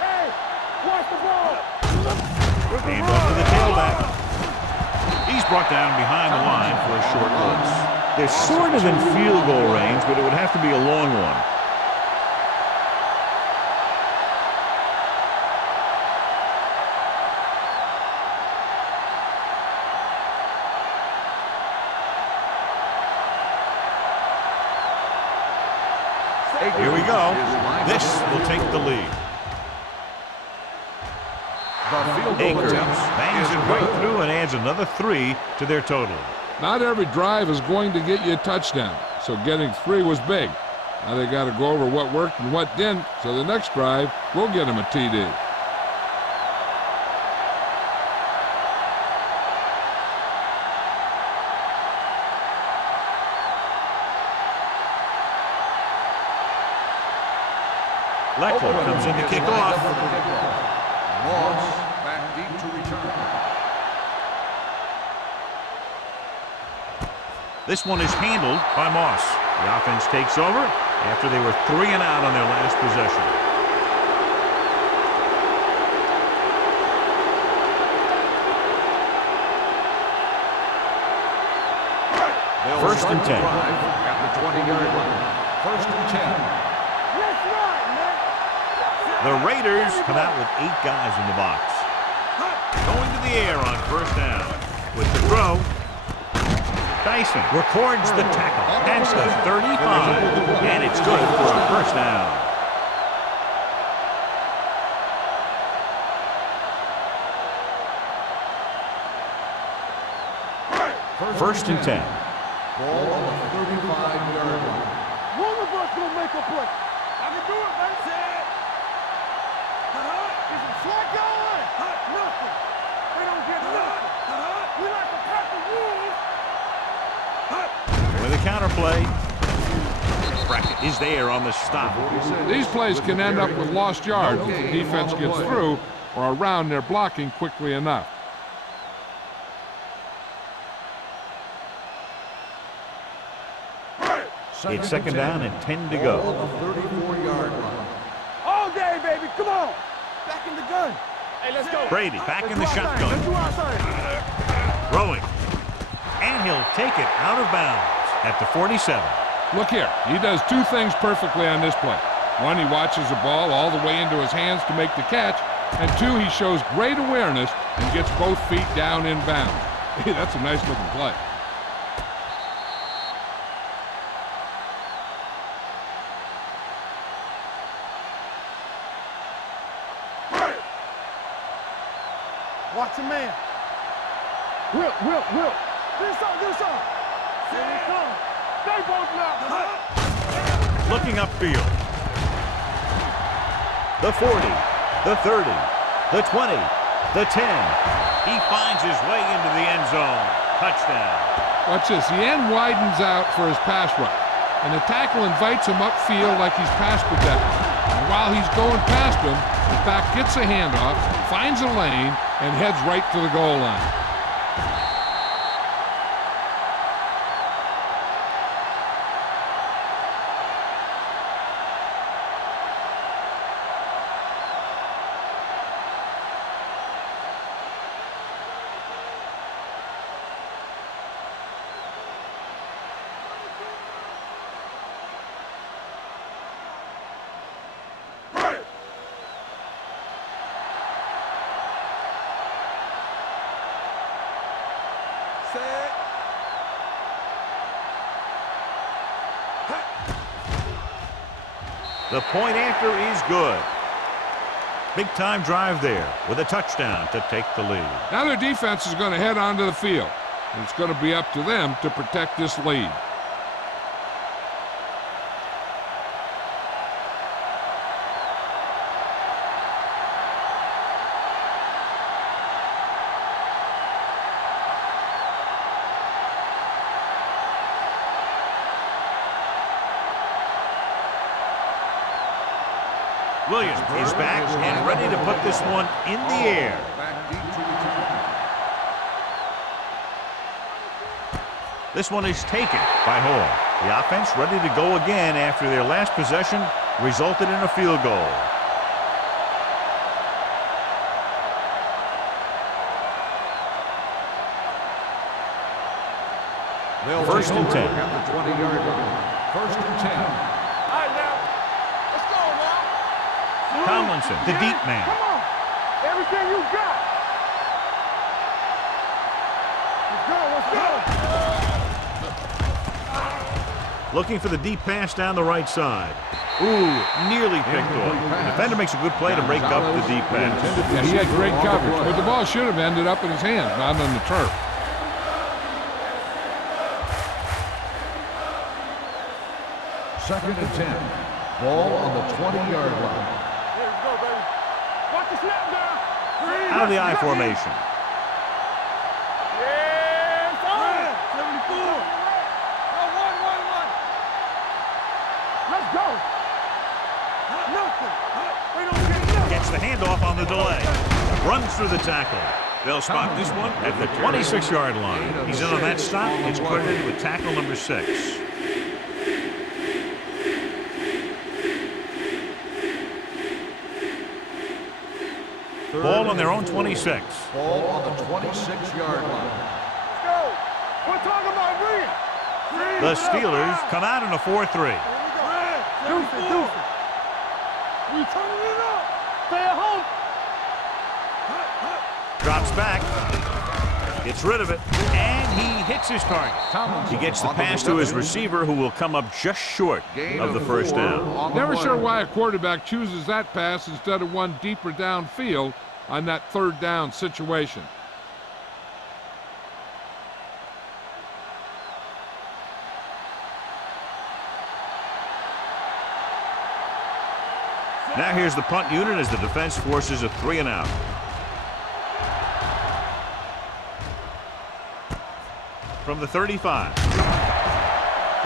Hey, watch the ball. Hand off to the tailback. He's brought down behind the line for a short loss. They're sort of in field goal range, but it would have to be a long one. Here we go. This will take the lead. Akers bangs it right through and adds another 3 to their total. Not every drive is going to get you a touchdown, so getting 3 was big. Now they got to go over what worked and what didn't, so the next drive will get them a TD. Leckler comes in to kick off. Moss back deep to return. This one is handled by Moss. The offense takes over after they were 3 and out on their last possession. First and 10. At the 20-yard line. 1st and 10. The Raiders come out with 8 guys in the box. Going to the air on first down. With the throw, Dyson records the tackle at the 35, and it's good for a first down. First and 10. Ball on the 35-yard line. One of us will make a play. I can do it, man. Is it flag going? Nothing. They don't get nothing. We like to cut the rules. With a counterplay. Brackett is there on the stop. These plays can end up with lost yards if the defense gets through or around their blocking quickly enough. It's second down and 10 to go. Ball on the 34-yard line. All day, baby. Come on. Back in the gun. Hey, let's go. Brady back in the shotgun. Let's do our thing. Throwing. And he'll take it out of bounds at the 47. Look here. He does 2 things perfectly on this play. 1, he watches the ball all the way into his hands to make the catch. And 2, he shows great awareness and gets both feet down in bounds. Hey, that's a nice looking play. Watch a man. Whip. Looking upfield. The 40, the 30, the 20, the 10. He finds his way into the end zone. Touchdown. Watch this. The end widens out for his pass rush, and the tackle invites him upfield like he's pass protected. And while he's going past him, the back gets a handoff, finds a lane, and heads right to the goal line. The point after is good. Big-time drive there with a touchdown to take the lead. Now their defense is going to head onto the field, and it's going to be up to them to protect this lead. Williams is back and ready to put this one in the air. This one is taken by Hall. The offense ready to go again after their last possession resulted in a field goal. First and 10. At the 20-yard line. First and 10. Tomlinson, the deep man. Come on. Everything you got. Let's go. Looking for the deep pass down the right side. Ooh, nearly picked off. The defender makes a good play to break up the deep pass. Yeah, he had great coverage, but the ball should have ended up in his hands, not on the turf. Second and 10. Ball on the 20-yard line. Out of the I formation. Yes, 74. Let's go. Nothing. Gets the handoff on the delay. Runs through the tackle. They'll spot this one at the 26-yard line. He's in on that stop. It's credited with tackle number 6. Ball on their own 26. Ball on the 26-yard line. Let's go. We're talking about green. The Steelers come out in a 4-3. Deuce. We turning it up. Stay at home. Drops back. Gets rid of it. And he hits his target. He gets the pass to his receiver, who will come up just short of the first down. Never sure why a quarterback chooses that pass instead of one deeper downfield on that third down situation. Now here's the punt unit as the defense forces a 3-and-out. From the 35.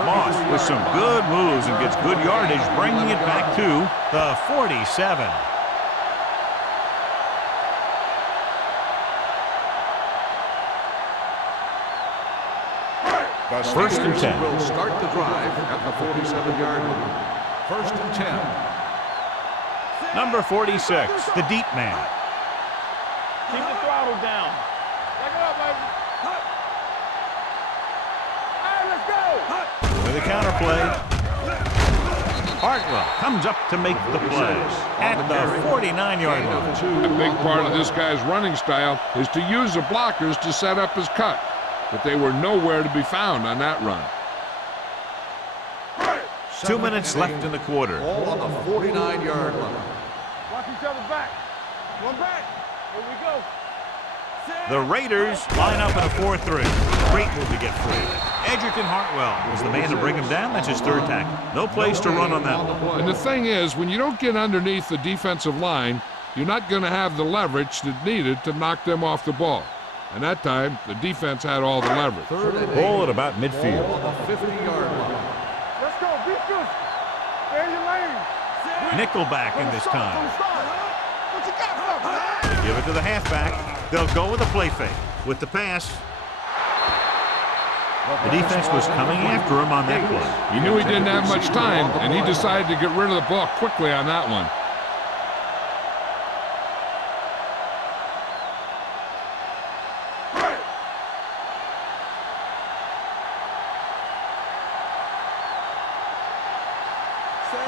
Moss with some good moves and gets good yardage, bringing it back to the 47. First and 10. Will start the drive at the 47-yard line. First and 10. Number 46, the deep man. Keep the throttle down. Back it up, baby. All right, let's go. With a counterplay. Hartwell comes up to make the play at the 49-yard line. A big part of this guy's running style is to use the blockers to set up his cut, but they were nowhere to be found on that run. 2 minutes left in the quarter. Ball on the 49-yard line. Watch each other back. One back. Here we go. The Raiders line up in a 4-3. Great move to get free. Edgerton Hartwell was the man to bring him down. That's his third tackle. No place to run on that one. And the thing is, when you don't get underneath the defensive line, you're not going to have the leverage that's needed to knock them off the ball. And that time, the defense had all the leverage. Ball at about midfield. Ball on the 50-yard line. Let's go. Be good. Stay in your lane. Nickelback in this time. What you got for me? They give it to the halfback. They'll go with a play fake. With the pass. The defense was coming after him on that play. He knew he didn't have much time, and he decided to get rid of the ball quickly on that one.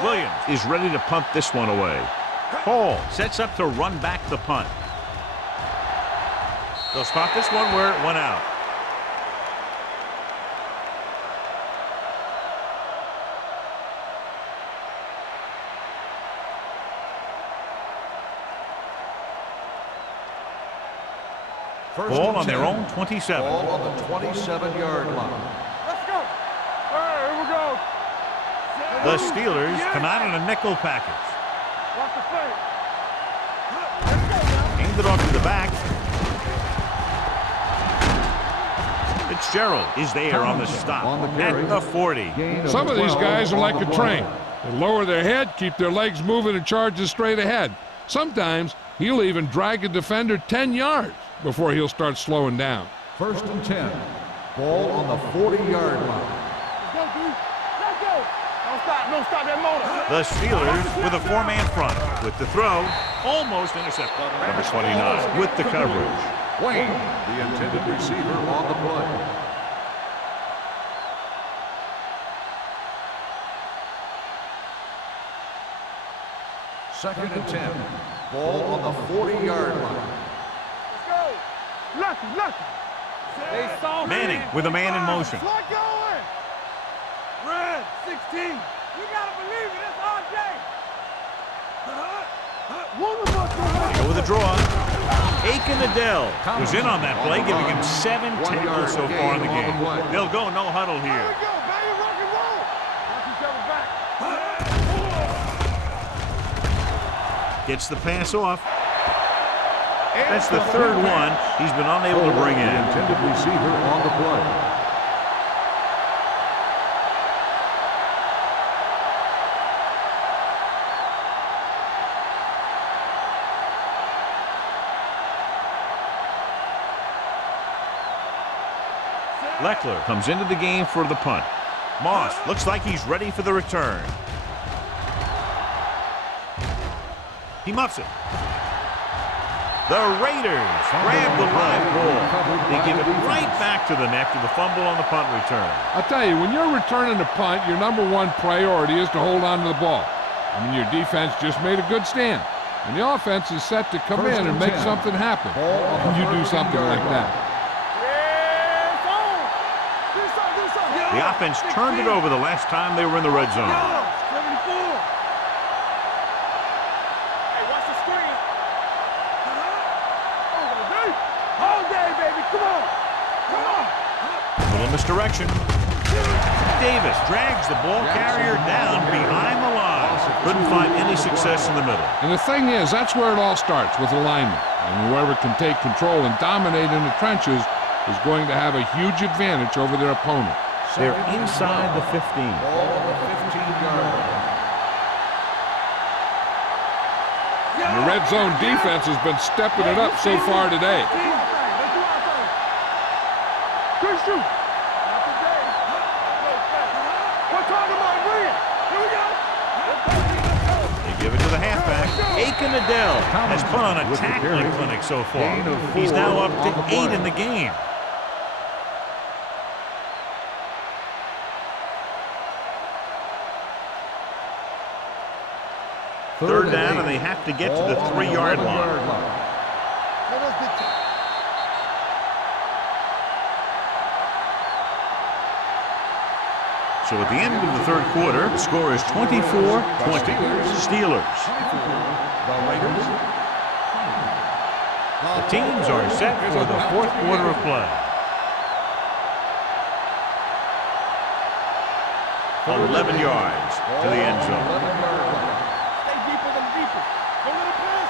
Williams is ready to punt this one away. Hall sets up to run back the punt. They'll spot this one where it went out. Ball on their own 27. Ball on the 27-yard line. Let's go. All right, here we go. The Steelers come out in a nickel package. Watch the fake. Aimed it off to the back. Fitzgerald is there on the stop at the 40. Some of these guys are like a train. They lower their head, keep their legs moving, and charge straight ahead. Sometimes he'll even drag a defender 10 yards before he'll start slowing down. 1st and 10. Ball on the 40-yard line. Let's go, dude. Let's go. Don't stop that motor. The Steelers with a four-man front. With the throw, almost intercepted. Number 29 with the coverage. Wayne, the intended receiver on the play. Second and 10. Ball on the 40-yard line. Let's go. Lucky. They saw me. Manning with a man in motion. Slow going. Red 16. You gotta believe it. It's RJ. One of us. They go with a draw. Aiken Adele was in on that play, giving him 7 tackles so far in the game. They'll go no huddle here. Here we go, baby. Rock and roll. Watch each other back. Gets the pass off. That's the third one he's been unable to bring in. Intended receiver on the play. Leckler comes into the game for the punt. Moss looks like he's ready for the return. He muffs it. The Raiders grab the live ball. They give it right back to them after the fumble on the punt return. I'll tell you, when you're returning a punt, your #1 priority is to hold on to the ball. I mean, your defense just made a good stand. And the offense is set to come in and make something happen. And you do something like that. The offense turned it over the last time they were in the red zone. 74. Hey, watch the screen. All day, baby. Come on. Little misdirection. Davis drags the ball carrier down behind the line. Couldn't find any success in the middle. And the thing is, that's where it all starts, with alignment. And whoever can take control and dominate in the trenches is going to have a huge advantage over their opponent. They're inside the 15. Ball on the 15-yard line. And the red zone defense has been stepping it up so far today. Good shoot. Not today. We're talking about win. Here we go. They give it to the halfback. Aiken Adele has put on a tackling clinic so far. He's now up to 8 in the game. Third down, and they have to get to the 3-yard line. So at the end of the third quarter, the score is 24-20. Steelers. The Raiders. The teams are set for the fourth quarter of play. 11 yards to the end zone. Stay deeper than deeper. Go little pass.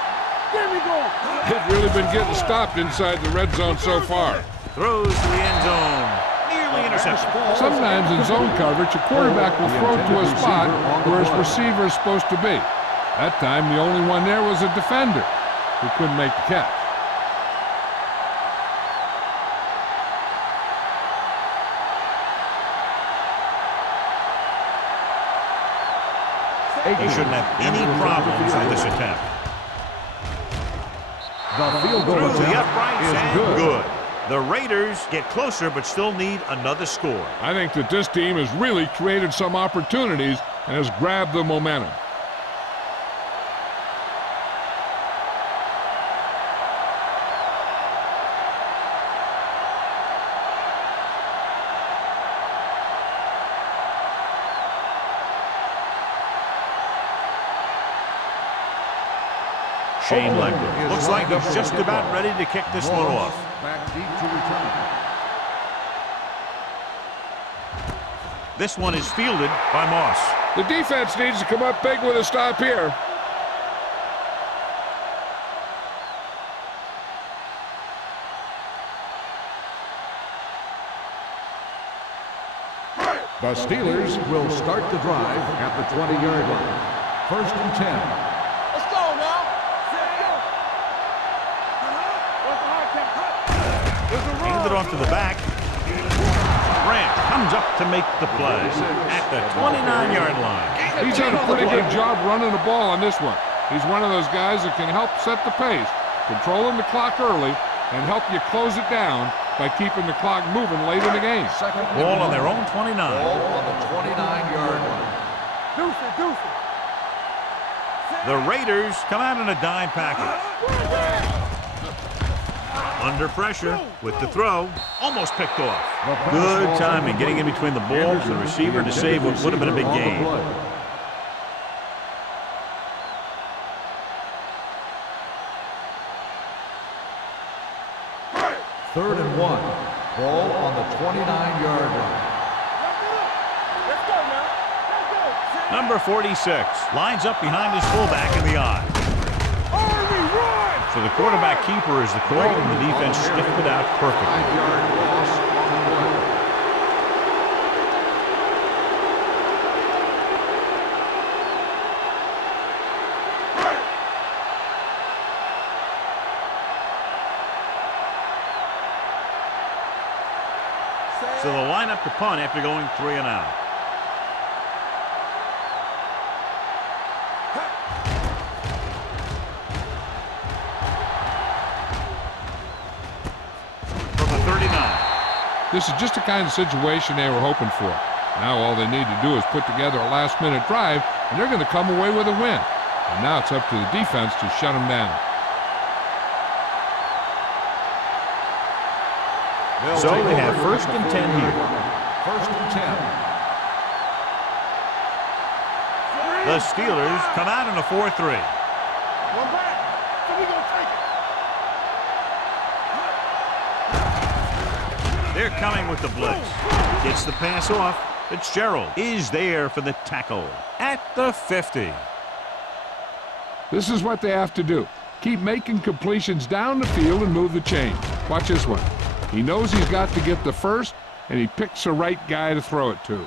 There we go. They've really been getting stopped inside the red zone so far. Throws to the end zone. Nearly intercepted. Sometimes in zone coverage, a quarterback will throw to a spot where his receiver is supposed to be. That time, the only one there was a defender who couldn't make the catch. He shouldn't have any problems with this attempt. The field goal Through the attempt uprights is and good. The Raiders get closer but still need another score. I think that this team has really created some opportunities and has grabbed the momentum. Shane Lecter looks like he's just about ready to kick this one off. Back deep to return. This one is fielded by Moss. The defense needs to come up big with a stop here. The Steelers will start the drive at the 20-yard line. 1st and 10. Let's go now. What's the hard count? There's a run. Handed off to the back. Grant comes up to make the play at the 29-yard line. He's done a pretty good job running the ball on this one. He's one of those guys that can help set the pace, controlling the clock early, and help you close it down by keeping the clock moving late in the game. Ball on their own 29. Ball on the 29-yard line. Deuce it. The Raiders come out in a dime package. Under pressure with the throw, almost picked off. Good timing, getting in between the ball and the receiver to save what would have been a big gain. 3rd and 1. Ball on the 29-yard line. Let's go now. Let's go. Number 46 lines up behind his fullback in the eye. Army, run. So the quarterback keeper is the call, and the defense stiffed it out perfectly. 5-yard loss on the play. So they'll line up to punt after going 3 and out. From the 39. This is just the kind of situation they were hoping for. Now all they need to do is put together a last-minute drive, and they're going to come away with a win. And now it's up to the defense to shut them down. So they have 1st and 10 here. 1st and 10. The Steelers come out in a 4-3. One back. So we gonna take it. They're coming with the blitz. Gets the pass off. Fitzgerald is there for the tackle at the 50. This is what they have to do. Keep making completions down the field and move the chain. Watch this one. He knows he's got to get the first, and he picks the right guy to throw it to. All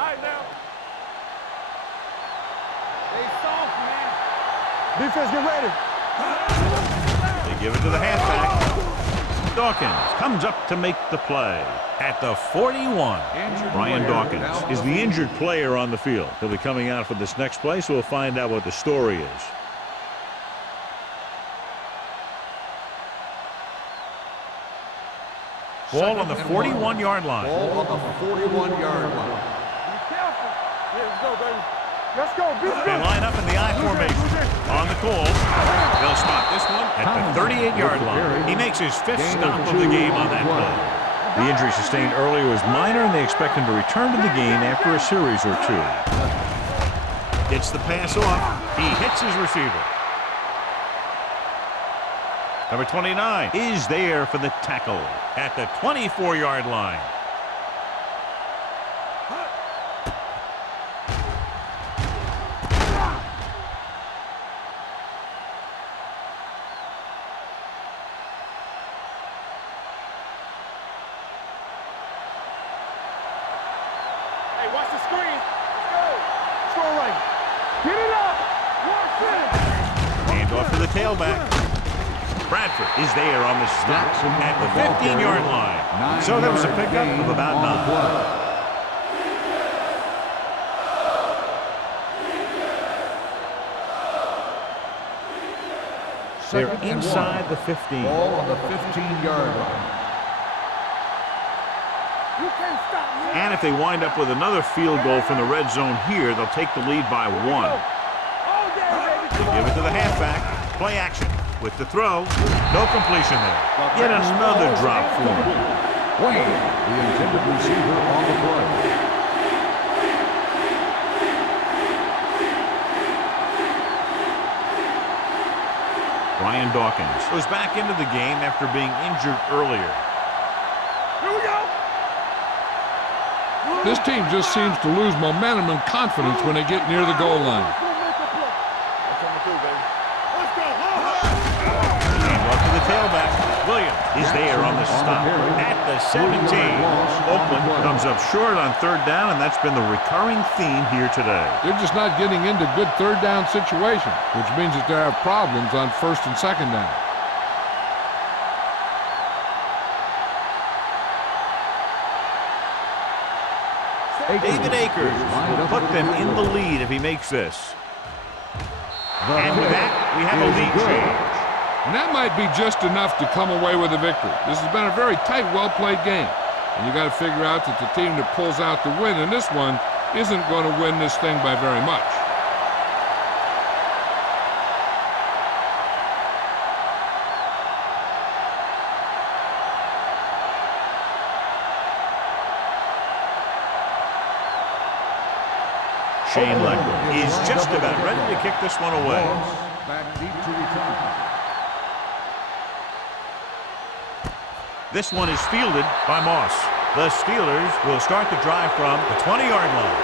right now. Stay soft, man. Defense, get ready. They give it to the halfback. Dawkins comes up to make the play at the 41. Brian Dawkins is the injured player on the field. He'll be coming out for this next play, so we'll find out what the story is. Ball on the 41-yard line. Ball on the 41-yard line. Be careful. Yeah, let's go, baby. Let's go. They line up in the I formation. On the call. They'll stop this one at the 38-yard line. He makes his 5th stop of the game on that play. The injury sustained earlier was minor, and they expect him to return to the game after a series or two. Gets the pass off. He hits his receiver. Number 29 is there for the tackle at the 24-yard line. Hey, watch the screen. Let's go. Throw right. Get it up. Watch it. Hand off to the tailback. Bradford is there on the stop at the 15-yard line. So that was a pickup of about 9. They're inside the 15. Ball on the 15-yard line. You can't stop me. And if they wind up with another field goal from the red zone here, they'll take the lead by 1. All day, baby. They give it to the halfback. Play action with the throw. No completion there. Yet another drop for him. Wayne, the intended receiver on the play. Ryan Dawkins was back into the game after being injured earlier. Here we go. This team just seems to lose momentum and confidence when they get near the goal line. Let's go. Hand off to the tailback. Williams is there on the stop at the 17. Oakland comes up short on third down, and that's been the recurring theme here today. They're just not getting into good third down situations, which means that they have problems on first and second down. David Akers will put them in the lead if he makes this. And with that, we have a lead change. And that might be just enough to come away with a victory. This has been a very tight, well-played game. And you got to figure out that the team that pulls out the win in this one isn't going to win this thing by very much. Shane Lecter is just about ready to kick this one away. Back deep to return. This one is fielded by Moss. The Steelers will start the drive from the 20-yard line.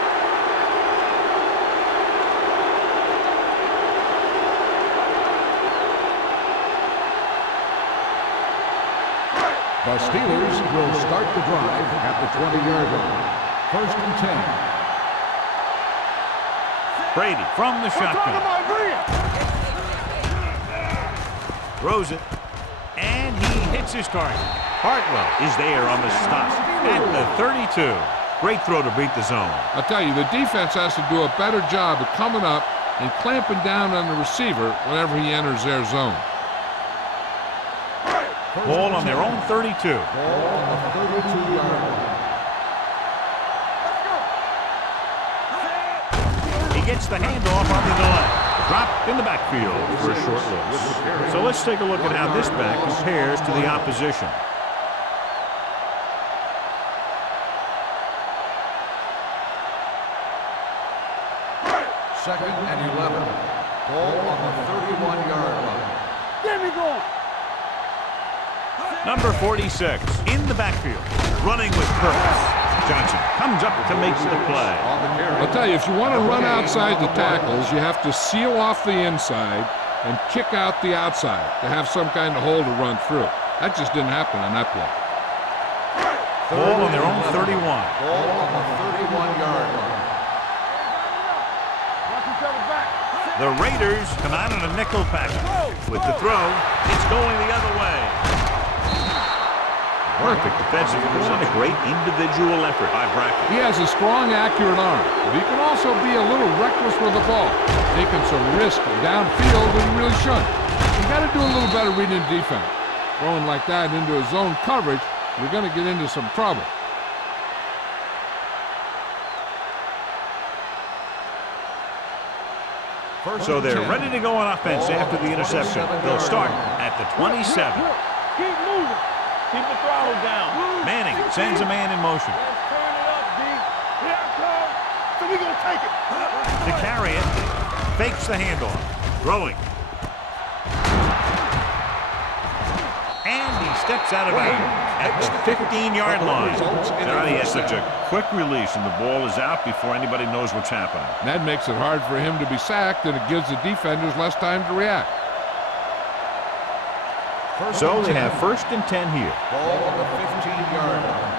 The Steelers will start the drive at the 20-yard line. First and 10. Brady from the shotgun. Throws it. And he hits his target. Hartwell is there on the stop at the 32. Great throw to beat the zone. I'll tell you, the defense has to do a better job of coming up and clamping down on the receiver whenever he enters their zone. Ball on their own 32. Ball on the 32-yard line. Gets the handoff on the delay. Drop in the backfield for a short loss. So let's take a look at how this back compares to the opposition. Second and 11. Ball on the 31-yard line. Get me going. Number 46 in the backfield, running with purpose. Johnson comes up to make the play. I'll tell you, if you want to run outside the tackles, you have to seal off the inside and kick out the outside to have some kind of hole to run through. That just didn't happen on that play. Ball on their own 31. Ball on the 31-yard line. The Raiders come out in a nickel package. With the throw, it's going the other way. Perfect defensive and a great individual effort by Brackett. He has a strong, accurate arm, but he can also be a little reckless with the ball, taking some risk downfield that he really shouldn't. You got to do a little better reading defense. Throwing like that into a zone coverage, you're going to get into some trouble. So they're ready to go on offense after the interception. They'll start at the 27. Keep moving. Keep the throttle down. Manning sends a man in motion. Let's turn it up, D. Here I come. So we gonna take it. To carry it, Fakes the handoff. Throwing. And he steps out of bounds at the 15-yard line. Now he has such a quick release, and the ball is out before anybody knows what's happening. That makes it hard for him to be sacked, and it gives the defenders less time to react. So they have 1st and 10 here. Ball on the 15-yard line.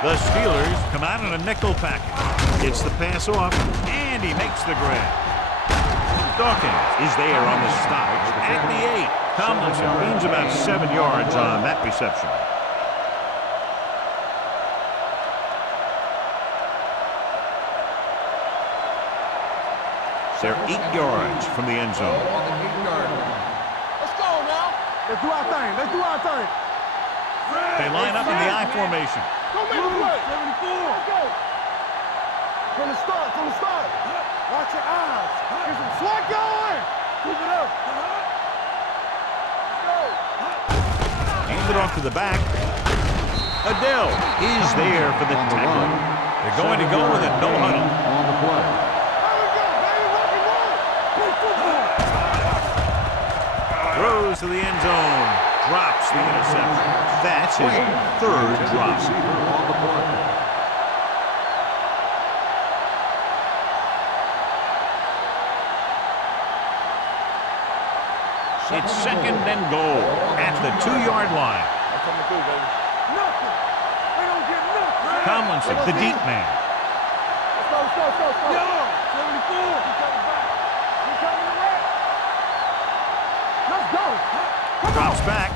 The Steelers come out in a nickel package. Gets the pass off, and he makes the grab. Dawkins is there on the stop at the 8. Tomlinson gains about 7 yards on that reception. They're 8 yards from the end zone. Ball on the 8-yard line. Let's go now. Let's do our thing. Let's do our thing. They line up in the I formation. Go make a play. 74. Let's go. From the start. From the start. Watch your eyes. Get some swat going. Keep it up. Let's go. Hand it off to the back. Adele is there for the tackle. They're going to go with a no huddle. On the play. Throws to the end zone. Drops the interception. That's his 3rd drop. On the play. It's 2nd and goal at the 2-yard line. I'm coming through, baby. Nothing. They don't get nothing. Tomlinson, the deep man. Let's go, let's go, let's go, let's go. Yo, 74. He's coming back. He's coming to right. Let's go. Drops back.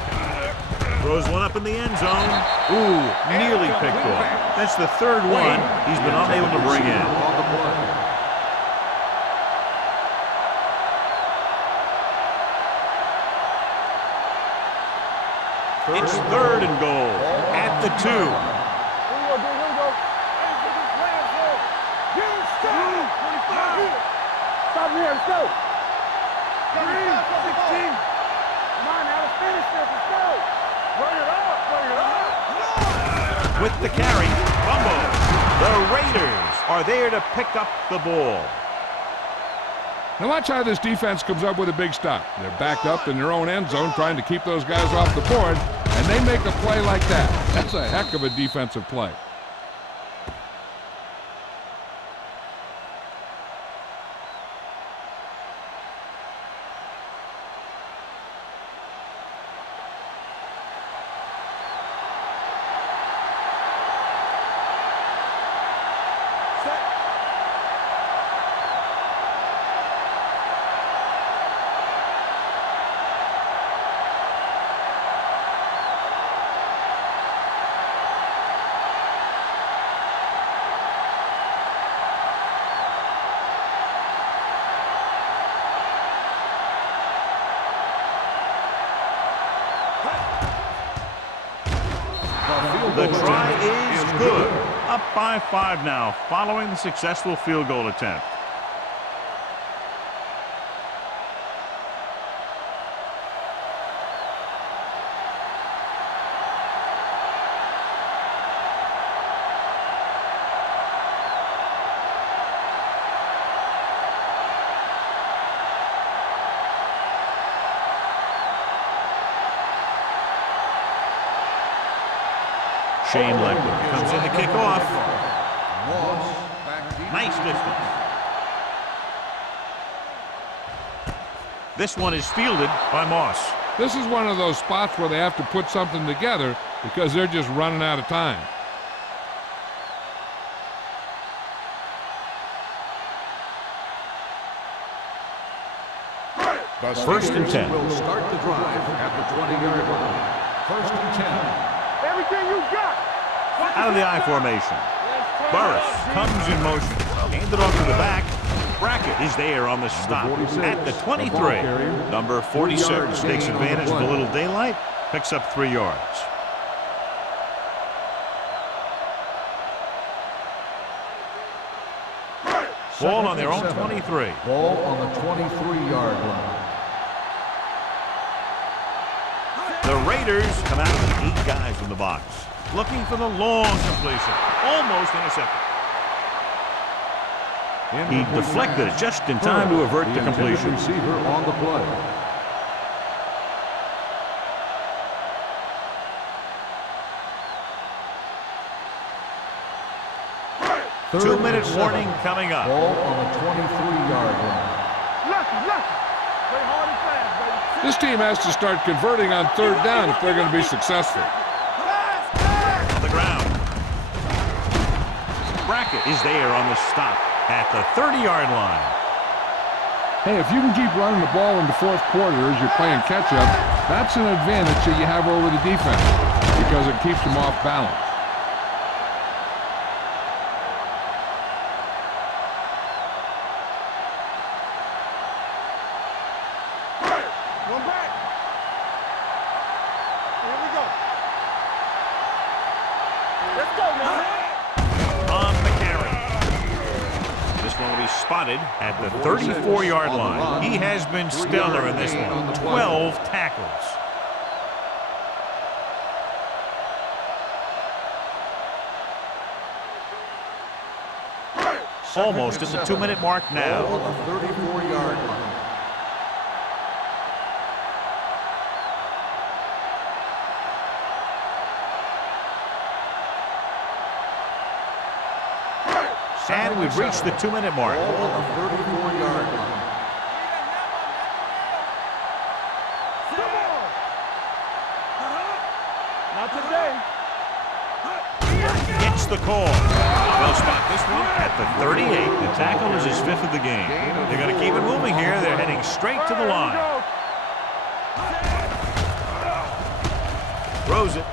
Throws one up in the end zone. Ooh, nearly picked off. That's the 3rd one he's been unable to bring in. On the play. It's 3rd and goal at the 2. Here we go, dude. Here we go. Hey, get this flag, bro. Get stop. 25. Stop here. Let's go. 16. Come on now. Let's finish this. Let's go. Bring it up. Bring it up. With the carry, fumble. The Raiders are there to pick up the ball. Now watch how this defense comes up with a big stop. They're backed up in their own end zone trying to keep those guys off the board, and they make a play like that. That's a heck of a defensive play. The try is good. Up by 5 now, following the successful field goal attempt. Shane Lecter comes in to kick off. Nice distance. This one is fielded by Moss. This is one of those spots where they have to put something together because they're just running out of time. First and 10. Will start the drive at the 20-yard line. 1st and 10. Everything you got. Out of the I formation. Burris comes in motion. Handed off to the back. Brackett is there on the stop at the 23. Number 46 takes advantage of a little daylight. Picks up 3 yards. Ball on their own 23. Ball on the 23-yard line. The Raiders come out with 8 guys in the box, looking for the long completion. Almost intercepted. He deflected it just in time to avert the completion. Receiver on the play. Two-minute warning coming up. Ball on the 23-yard line. Play hard and fast, baby. This team has to start converting on third down if they're going to be successful. On the ground. Brackett is there on the stop at the 30-yard line. Hey, if you can keep running the ball in the fourth quarter as you're playing catch-up, that's an advantage that you have over the defense because it keeps them off balance. One back. Here we go. Let's go now. On the carry. This one will be spotted at the 34-yard line. He has been stellar in this one. 12 tackles. Almost at the 2-minute mark now. Ball on the 34-yard line. And we've reached the 2-minute mark. Ball on the 34-yard line. Not today. Gets the call. They'll spot this one at the 38. The tackle is his 5th of the game. They're going to keep it moving here. They're heading straight to the line. Throws it.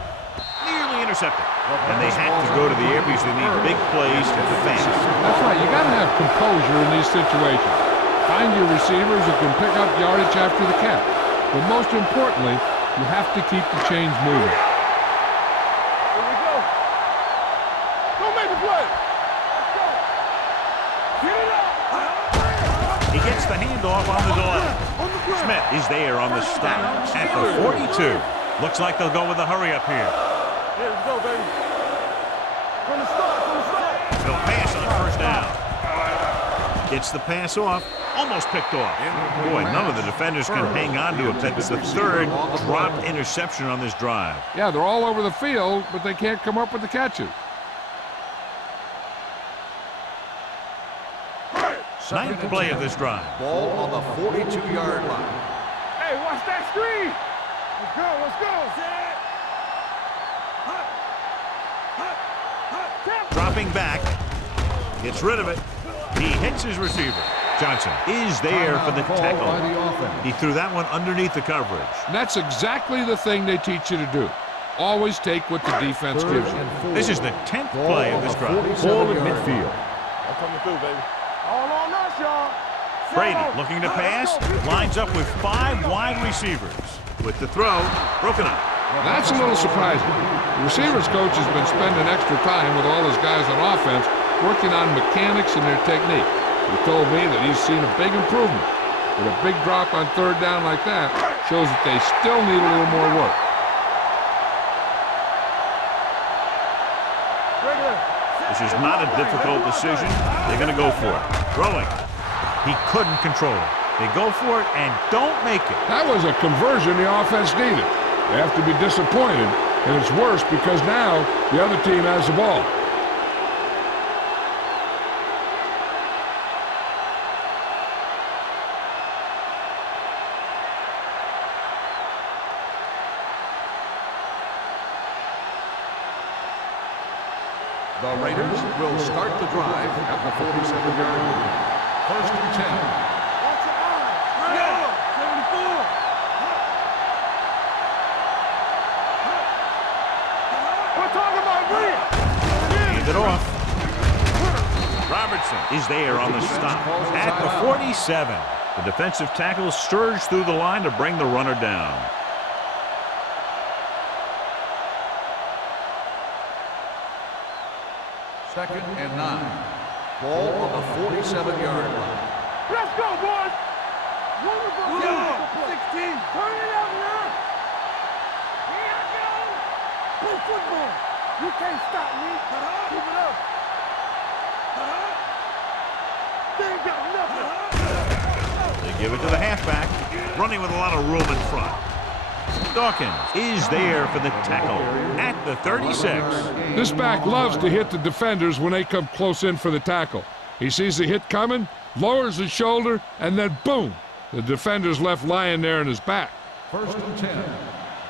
Nearly intercepted. And they had to go to the air because they need big plays to defend. That's right. You got to have composure in these situations. Find your receivers who can pick up yardage after the catch. But most importantly, you have to keep the chains moving. Here we go. Go make the play. Let's go. Get it up. He gets the handoff on the delay. Smith is there on the stop at the 42. Looks like they'll go with the hurry up here. Here we go, baby. From the start, from the start. They'll pass on first down. Gets the pass off. Almost picked off. Boy, none of the defenders can hang on to it. That's the 3rd dropped interception on this drive. Yeah, they're all over the field, but they can't come up with the catches. 9th play of this drive. Ball on the 42-yard line. Hey, watch that screen. Let's go, let's go. Dropping back. Gets rid of it. He hits his receiver. Johnson is there for the tackle. By the offense. He threw that one underneath the coverage. And that's exactly the thing they teach you to do. Always take what the defense gives you. This is the 10th play of this drive. Ball at midfield. I'm coming through, baby. All on us, y'all. Brady looking to pass. Lines up with 5 wide receivers. With the throw, broken up. That's a little surprising. The receivers coach has been spending extra time with all his guys on offense working on mechanics and their technique. He told me that he's seen a big improvement. But a big drop on third down like that shows that they still need a little more work. This is not a difficult decision. They're going to go for it. Throwing. He couldn't control it. They go for it and don't make it. That was a conversion the offense needed. They have to be disappointed, and it's worse because now the other team has the ball. The Raiders will start the drive at the 47-yard line. 1st and 10. Watch your eyes. Yeah. 74. We're talking about Williams. Hand it off. Robertson is there on the stop at the 47. The defensive tackle surged through the line to bring the runner down. Second and 9. Ball on the 47-yard line. Let's go, boys. Wonderful. Yeah. 16. Turn it up now. Here I go. Play football. You can't stop me. Keep it up. They give it to the halfback, running with a lot of room in front. Dawkins is there for the tackle at the 36. This back loves to hit the defenders when they come close in for the tackle. He sees the hit coming, lowers his shoulder, and then boom, the defender's left lying there in his back. First and 10.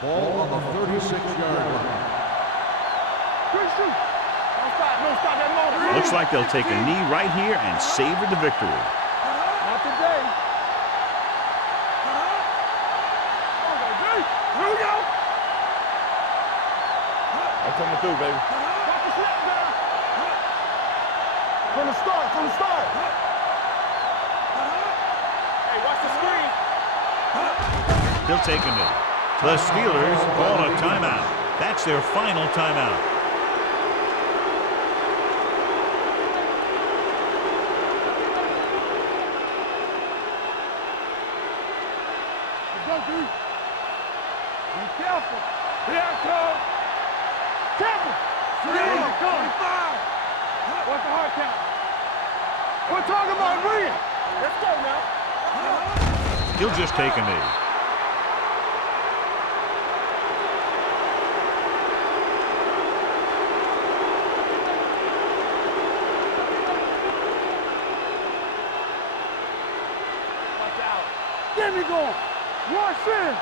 Ball on the 36-yard line. Looks like they'll take a knee right here and savor the victory. Not today. Here we go. I'm coming through, baby. From the start, from the start. Hey, watch the screen. He'll take a knee. The Steelers call a timeout. That's their final timeout. Be careful. Here I come. Careful. 25. What's the hard count? We're talking about win. Let's go now. He'll just take a knee. Watch out. Get me going. Watch in.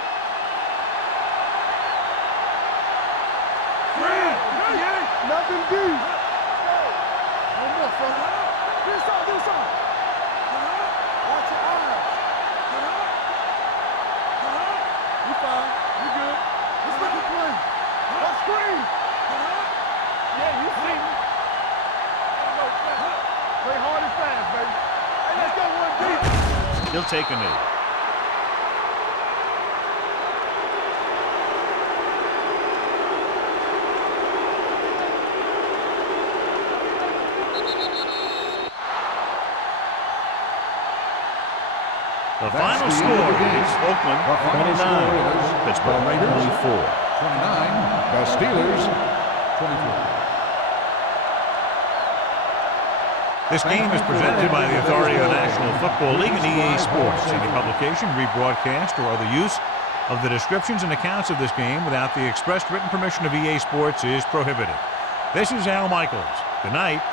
Nothing deep. One more, fella. Do something. Watch your eyes. You fine. You good. Let's make a play. Let's screen. Yeah, you see me. Play hard and fast, baby. Hey, let's go one deep. He'll take a knee. The final score is Oakland 29, Pittsburgh 24. 29, the Steelers 24. This game is presented by the authority of the National Football League and EA Sports. Any publication, rebroadcast, or other use of the descriptions and accounts of this game without the expressed written permission of EA Sports is prohibited. This is Al Michaels. Good night.